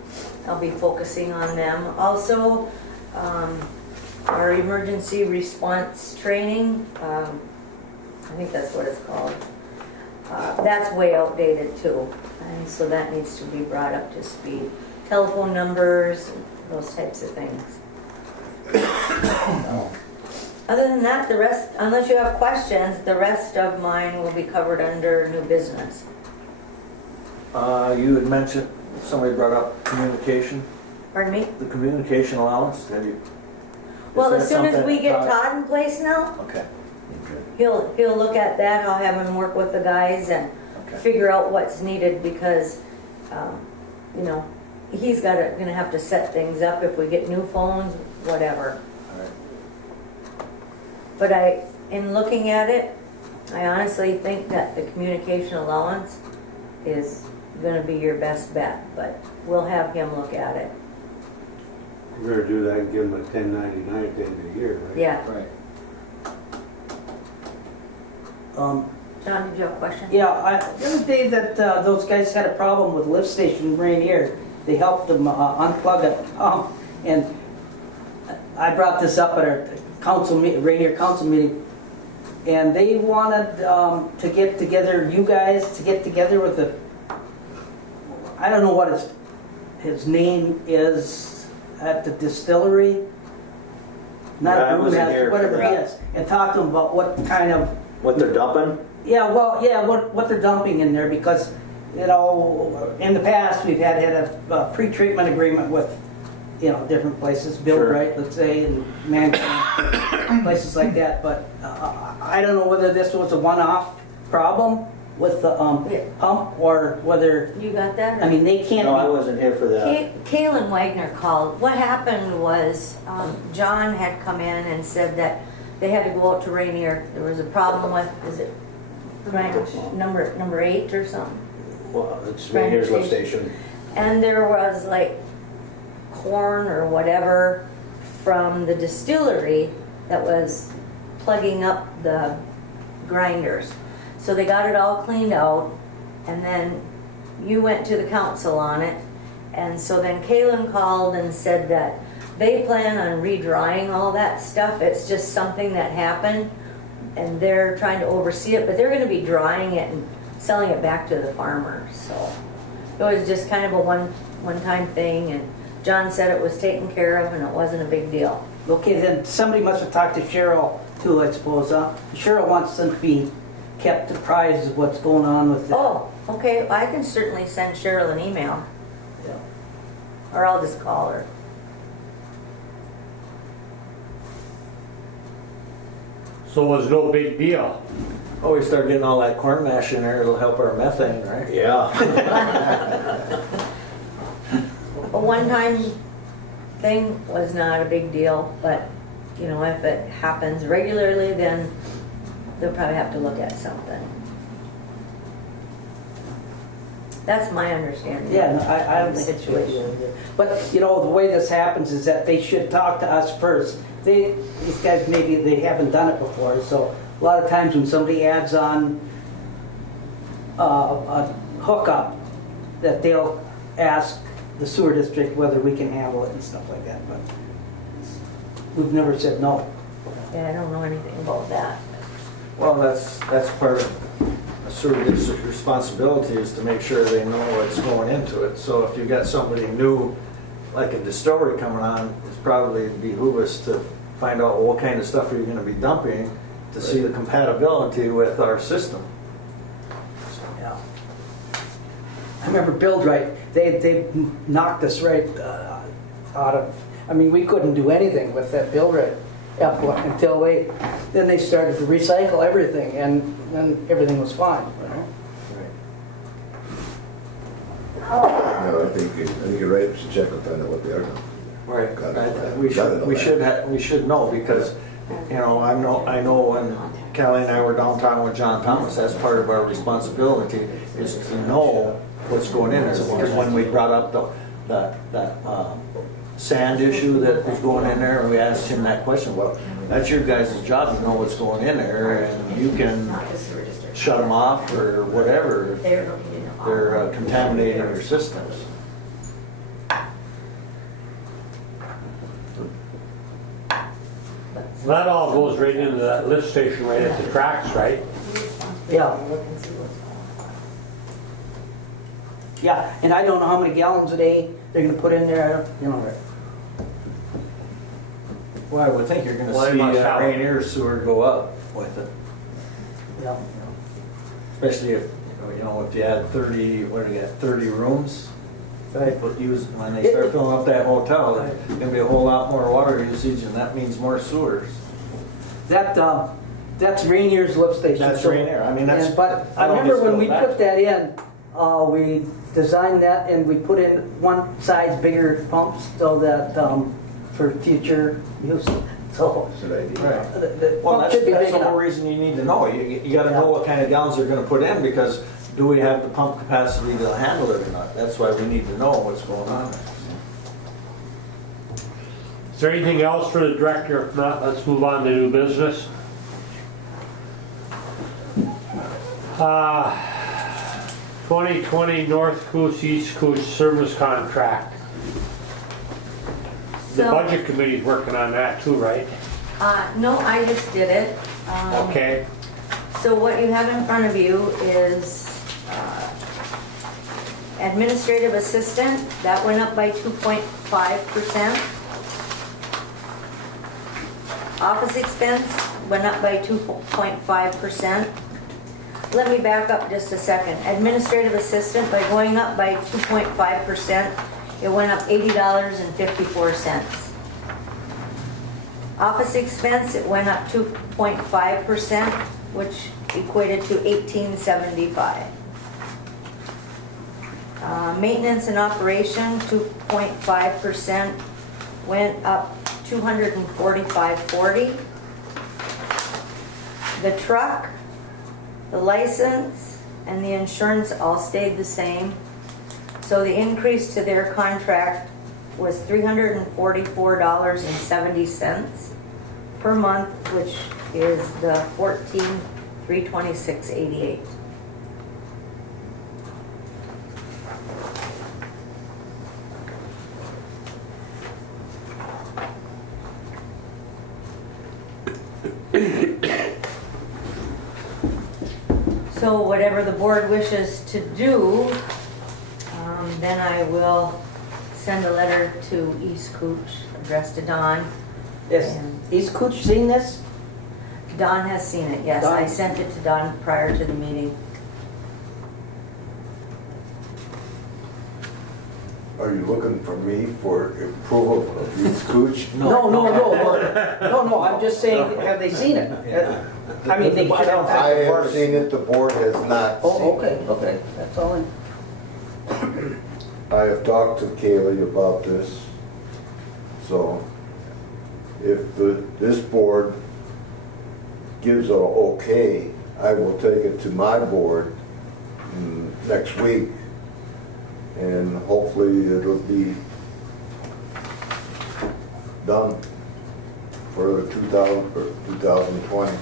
I'll be focusing on them. Also, our emergency response training, I think that's what it's called. That's way outdated too, and so that needs to be brought up to speed. Telephone numbers, those types of things. Other than that, the rest, unless you have questions, the rest of mine will be covered under new business. You had mentioned, somebody brought up communication, Pardon me? the communication allowance, have you? Well, is as that soon as something we get Todd- Todd in place now, Okay, he'll look at that. I'll have him work with the guys and okay. figure out what's needed because, you know, he's gonna have to set things up if we get new phones, whatever. All right. But in looking at it, I honestly think that the communication allowance is gonna be your best bet, but we'll have him look at it. We're gonna do that and give them a 1099 at the end of the year, right? Yeah. Right. John, did you have a question? Yeah, the other day that those guys had a problem with lift station Rainier, they helped them unplug it. And I brought this up at our Rainier council meeting, and they wanted to get together, you guys, to get together with the, I don't know what his name is at the distillery. Not Yeah, I a wasn't brewmaster, here for whatever it that. is, and talk to them about what kind of What they're dumping? yeah, well, yeah, what they're dumping in there, because, you know, in the past, we've had a pre-treatment agreement with, you know, different places, Bill Sure. Wright, let's say, and Manson, places like that, but I don't know whether this was a one-off problem with the pump, or whether, You got that? I mean, they can't. No, I wasn't here for that. Kalen Wagner called. What happened was John had come in and said that they had to go out to Rainier. There was a problem with, is it branch number 8 or something? Well, it's Rainier's lift station. And there was like corn or whatever from the distillery that was plugging up the grinders. So they got it all cleaned out, and then you went to the council on it. And so then Kalen called and said that they plan on redrying all that stuff. It's just something that happened, and they're trying to oversee it, but they're gonna be drying it and selling it back to the farmers, so. It was just kind of a one-time thing, and John said it was taken care of and it wasn't a big deal. Okay, then somebody must have talked to Cheryl too, I suppose, huh? Cheryl wants them to be kept apprised of what's going on with that. Oh, okay, I can certainly send Cheryl an email, Yeah. or I'll just call her. So it was no big deal. Oh, we start getting all that corn mash in there, it'll help our methane, right? Yeah. A one-time thing was not a big deal, but, you know, if it happens regularly, then they'll probably have to look at something. That's my understanding. Yeah, no, I don't think it's Situation. But, you know, the way this happens is that they should talk to us first. These guys, maybe they haven't done it before, so a lot of times when somebody adds on a hookup, that they'll ask the sewer district whether we can handle it and stuff like that, but we've never said no. Yeah, I don't know anything about that. Well, that's part of a sewer district's responsibility is to make sure they know what's going into it. So if you've got somebody new, like a distillery coming on, it's probably behoove us to find out what kind of stuff are you gonna be dumping to see the compatibility with our system. Yeah. I remember Build Right, they knocked us right out of, I mean, we couldn't do anything with that Build Right until then they started to recycle everything, and then everything was fine, you know? No, I think you're right, we should check and find out what they are now. Right. Got it. We should know because, you know, I know when Callie and I were downtown with John Thomas, that's part of our responsibility is to know what's going in there. Because when we brought up that sand issue that was going in there, and we asked him that question, well, that's your guys' job to know what's going in there, and you can shut them off or whatever if they're contaminating your systems. That all goes right into that lift station right at the tracks, right? Yeah. Yeah, and I don't know how many gallons a day they're gonna put in there, you know. Well, I would think you're gonna Well, they see must have- Rainier sewer go up with it. Yeah. Especially if, you know, if you add 30, what do you got, 30 rooms? Right. But when they start filling up that hotel, there's gonna be a whole lot more water usage, and that means more sewers. That's Rainier's lift station. That's so- Rainier. I mean, that's- But I I don't remember when dispute we that. put that in, we designed that and we put in one size bigger pumps so that, for future use, so. Good idea. Right. The Well, pump that's should be the big whole enough. reason you need to know. You gotta know what kind of gallons they're gonna put in, because do we have the pump capacity to handle it or not? That's why we need to know what's going on. Is there anything else for the director? If not, let's move on to new business. 2020 North Coast East Coast Service Contract. The So- budget committee's working on that too, right? No, I just did it. Okay. So what you have in front of you is administrative assistant, that went up by 2.5%. Office expense went up by 2.5%. Let me back up just a second. Administrative assistant, by going up by 2.5%, it went up $80.54. Office expense, it went up 2.5%, which equated to $18.75. Maintenance and operation, 2.5%, went up $245.40. The truck, the license, and the insurance all stayed the same. So the increase to their contract was $344.70 per month, which is the $14,326.88. So whatever the board wishes to do, then I will send a letter to East Cooch addressed to Don. Yes, And is Cooch seeing this? Don has seen it, yes. I Don. sent it to Don prior to the meeting. Are you looking for me for approval of these cooch? No, I'm just saying, have they seen it? I mean, they should have. I have seen it, the board has not seen Oh, it. okay, that's all in. I have talked to Kaylee about this, so if this board gives a okay, I will take it to my board next week, and hopefully it'll be done for 2020.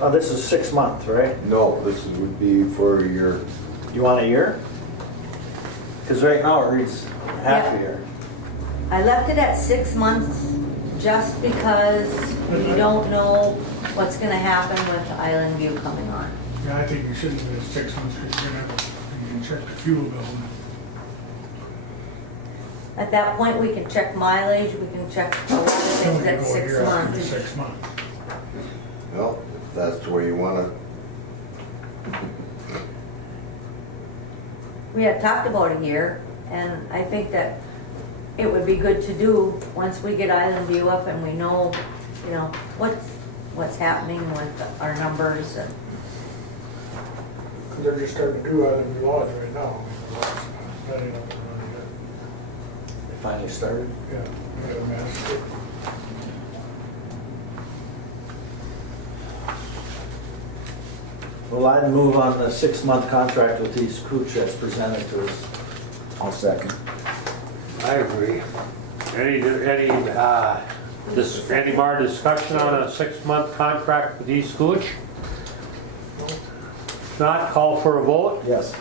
Oh, this is 6 months, right? No, this would be for a year. You want a year? Because right now it reads half a Yeah. year. I left it at 6 months just because you don't know what's gonna happen with Island View coming on. Yeah, I think you should leave it at 6 months because you're gonna have, you can check the fuel bill. At that point, we can check mileage, we can check a lot of things at 6 months. 6 months. Well, if that's the way you want it. We had talked about a year, and I think that it would be good to do once we get Island View up and we know, you know, what's happening with our numbers. And Because they're just starting to do Island View Lodge right now. That ain't up and running They finally started. yet. Yeah, we got a master. Well, I'd move on the 6-month contract with East Cooch as presented to us. I'll second. I agree. Any more discussion on a 6-month contract with East Cooch? If not, call for a vote. Yes.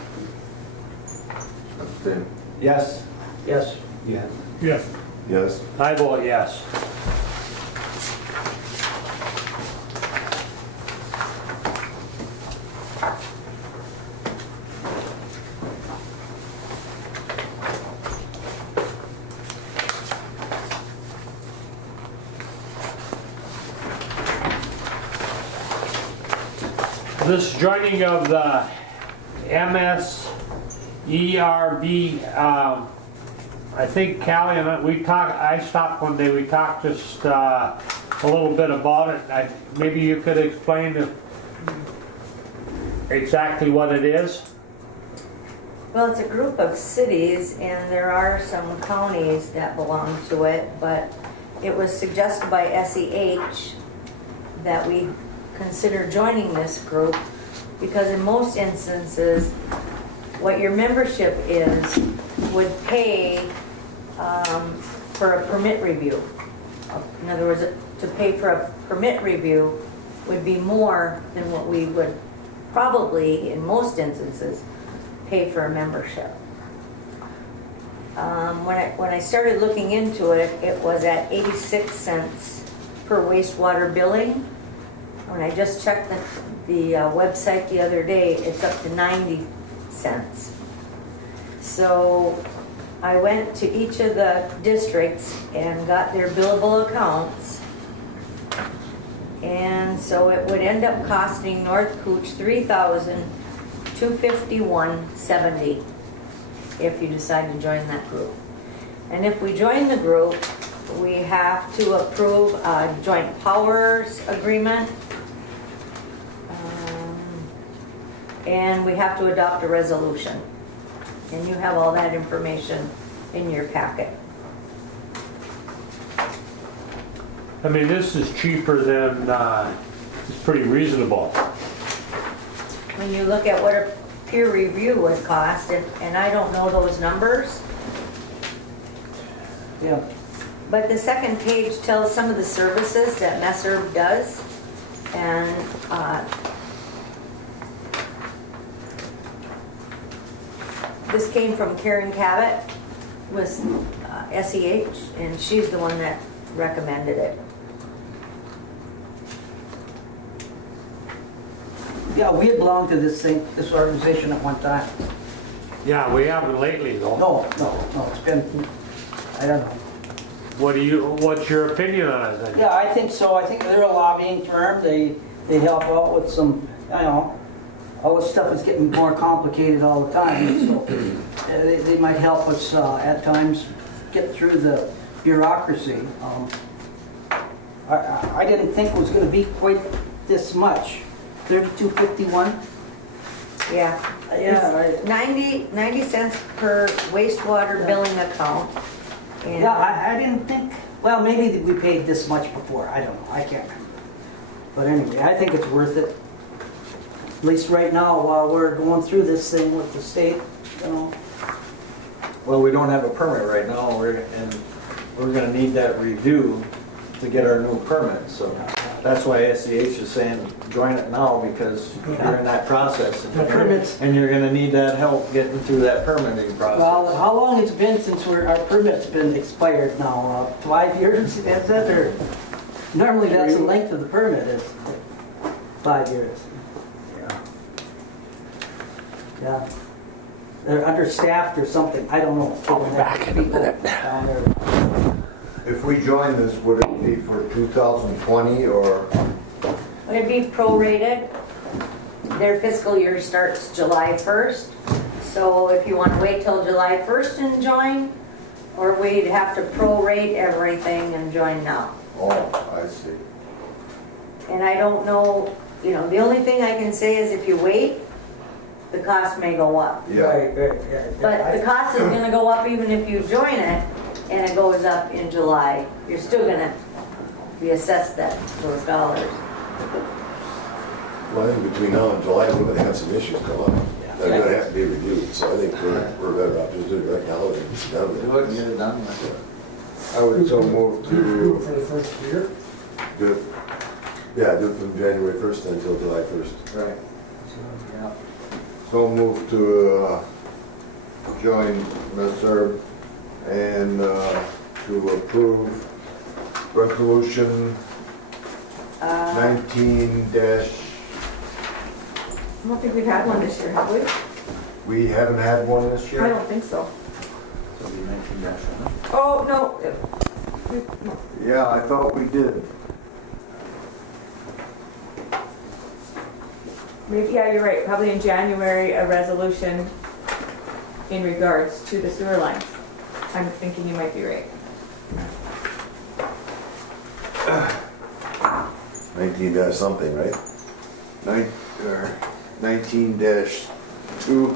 Abstain. Yes. Yes. Yeah. Yes. Yes. I vote yes. This joining of the MSERB, I think Callie and I stopped one day, we talked just a little bit about it. Maybe you could explain exactly what it is? well, it's a group of cities, and there are some counties that belong to it, but it was suggested by SEH that we consider joining this group, because in most instances, what your membership is would pay for a permit review. In other words, to pay for a permit review would be more than what we would probably, in most instances, pay for a membership. When I started looking into it, it was at 86 cents per wastewater billing. When I just checked the website the other day, it's up to 90 cents. So I went to each of the districts and got their billable accounts. And so it would end up costing North Cooch $3,251.70 if you decide to join that group. And if we join the group, we have to approve a joint powers agreement. And we have to adopt a resolution. And you have all that information in your packet. I mean, this is cheaper than, it's pretty reasonable. When you look at what a peer review would cost, and I don't know those numbers, Yeah. but the second page tells some of the services that MESRB does. And this came from Karen Cabot with SEH, and she's the one that recommended it. Yeah, we had belonged to this organization at one time. Yeah, we haven't lately though. No, it's been, I don't know. What's your opinion on it then? Yeah, I think so. I think they're a lobbying firm. They help out with some, all this stuff is getting more complicated all the time. So they might help us at times get through the bureaucracy. I didn't think it was going to be quite this much. 32.51. Yeah. Yeah, right. 90 cents per wastewater billing account. And Yeah, I didn't think, well, maybe we paid this much before. I don't know. I can't remember. But anyway, I think it's worth it. At least right now, while we're going through this thing with the state, Well, we don't have a permit right now, and we're gonna need that review to get our new permit, so that's why SEH is saying join it now, because you're in that process. The permits. And you're gonna need that help getting through that permitting process. Well, how long it's been since our permit's been expired now? 5 years, is that, or? Normally that's the length of the permit, is 5 years. Yeah. They're understaffed or something, I don't know. I'll be back in a minute. Down there. If we join this, would it be for 2020 or? it'd be prorated. Their fiscal year starts July 1st. So if you want to wait till July 1st and join, or we'd have to prorate everything and join now. Oh, I see. And I don't know, the only thing I can say is if you wait, the cost may go up. Yeah. Right, yeah. But the cost is gonna go up even if you join it, and it goes up in July. You're still gonna be assessed those dollars. Well, I think between now and July, we're gonna have some issues come up. They're gonna have to be reviewed, so I think we're better off just doing it right now than just done with it. Do it and get it done. I would so move Do to it for the first year. do it, yeah, do it from January 1st until July 1st. Right. Yeah. So move to join Messer and to approve resolution 19 dash, I don't think we've had one this year, have we? we haven't had one this I year? don't think so. So it'll be 19-1. Oh, no. Yeah, I thought we did. Maybe, yeah, you're right. Probably in January, a resolution in regards to the sewer lines. I'm thinking you might be right. 19 dash something, right? 19 dash 2,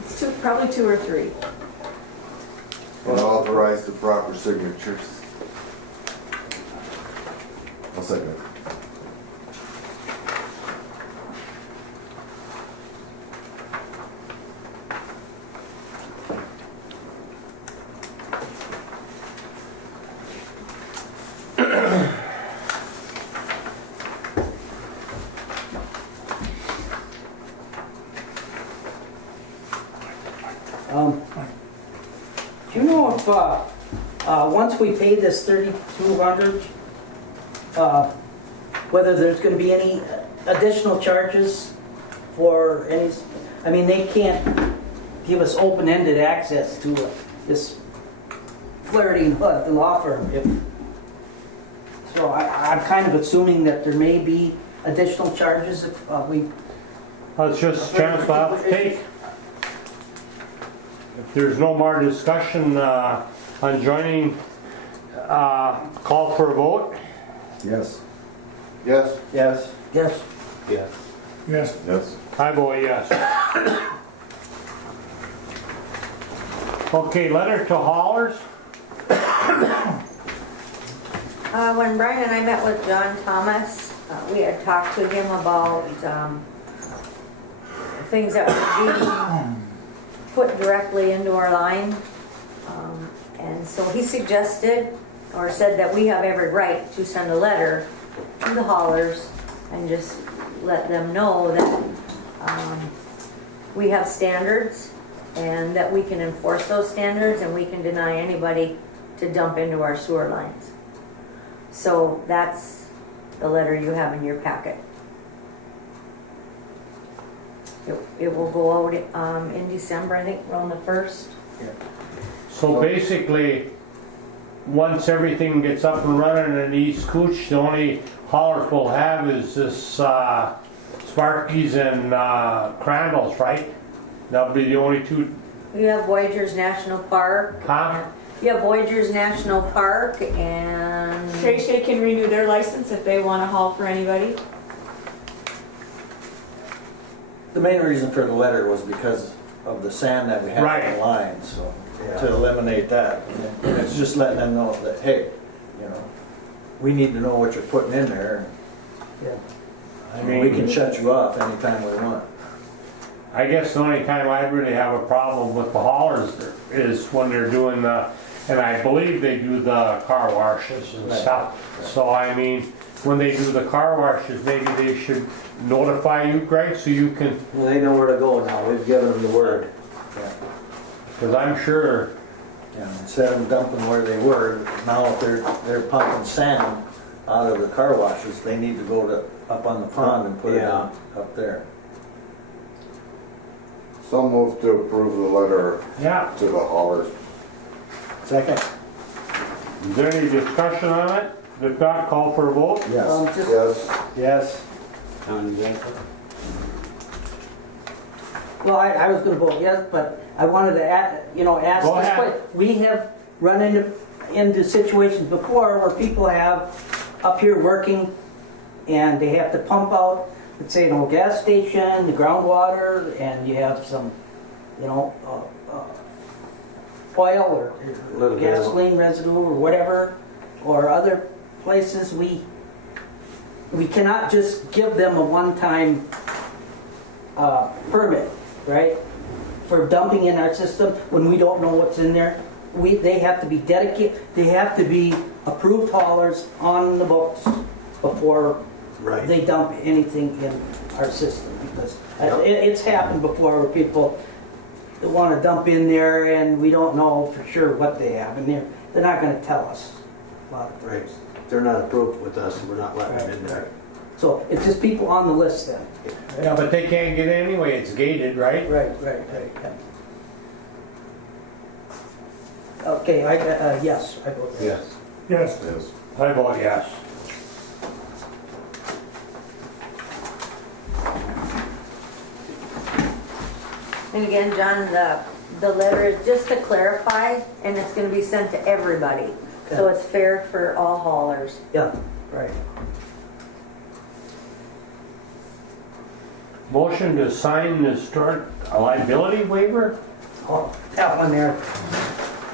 It's probably 2 or 3. and authorize the proper signatures. I'll second it. Do you know if, once we pay this 3,200, whether there's gonna be any additional charges for any, I mean, they can't give us open-ended access to this flirting law firm. So I'm kind of assuming that there may be additional charges if we. That's just a chance we'll have to take. If there's no more discussion on joining, call for a vote. Yes. Yes? Yes. Yes. Yes. Yes. Yes. I vote yes. Okay, letter to haulers. When Brian and I met with John Thomas, we had talked to him about things that would be put directly into our line. And so he suggested, or said that we have every right to send a letter to the haulers and just let them know that we have standards and that we can enforce those standards and we can deny anybody to dump into our sewer lines. So that's the letter you have in your packet. It will go out in December, I think, around the 1st. So basically, once everything gets up and running in East Cooch, the only haulers we'll have is this Sparky's and Crandall's, right? That'll be the only two. You have Voyagers National Park. Huh? You have Voyagers National Park and... Shay can renew their license if they want to haul for anybody. The main reason for the letter was because of the sand that we had Right. on the line, so to eliminate that. And it's just letting them know that, hey, you know, we need to know what you're putting in there. I We can shut you off anytime we want. I guess the only time I really have a problem with the haulers is when they're doing the, and I believe they do the car washes and Right. stuff. So I mean, when they do the car washes, maybe they should notify you, Greg, so you can, Well, they know where to go now, we've given them the word. because I'm sure, You know, instead of dumping where they were, now if they're pumping sand out of the car washes, they need to go to, up on the pond and put it Yeah. up there. So move to approve the letter yeah. to the haulers. Second? Is there any discussion on it? If not, call for a vote? Yes. Just Yes, Yes. Town Jennifer? Well, I was gonna vote yes, but I wanted to ask Go this ahead. question. We have run into situations before where people have up here working and they have to pump out, let's say, an old gas station, the groundwater, and you have some, oil or Little bit of- gasoline residue or whatever, or other places. We cannot just give them a one-time permit, right? For dumping in our system when we don't know what's in there. They have to be dedicated, they have to be approved haulers on the books before Right. they dump anything in our system. Because Yep. it's happened before where people want to dump in there and we don't know for sure what they have in there. They're not going to tell us a lot of Right. things. They're not approved with us, we're not letting them in there. So it's just people on the list then. Yeah, but they can't get in anyway, it's gated, right? Right. Yeah. Okay, yes, I vote yes. Yes. Yes. I vote yes. And again, John, the letter is just to clarify, and it's gonna be sent to everybody. So it's fair for all haulers. Yeah, right. Motion to sign the start liability waiver? Oh, that one there.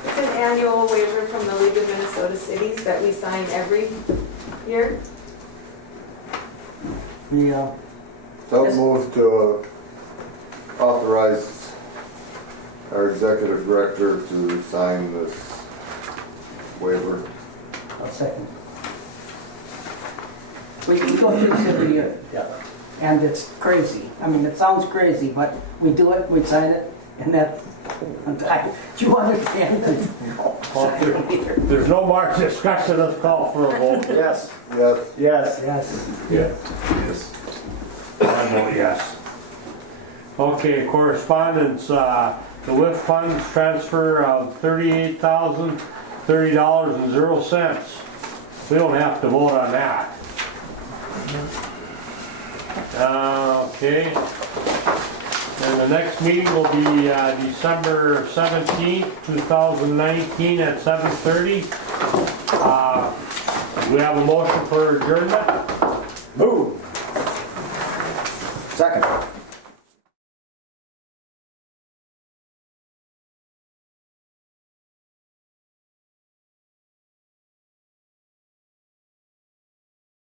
It's an annual waiver from the League of Minnesota Cities that we sign every year. Yeah. so move to authorize our executive director to sign this waiver. I'll second. We go through this every year. Yeah. And it's crazy. I mean, it sounds crazy, but we do it, we sign it, and that, do you understand that? There's no more discussion, let's call for a vote. Yes. Yes, Yes. Yes. Yes. I vote yes. Okay, correspondence, the WIF funds transfer of $38,030.00. We don't have to vote on that. Okay. And the next meeting will be December 17th, 2019 at 7:30. We have a motion for adjournment. Move. Second.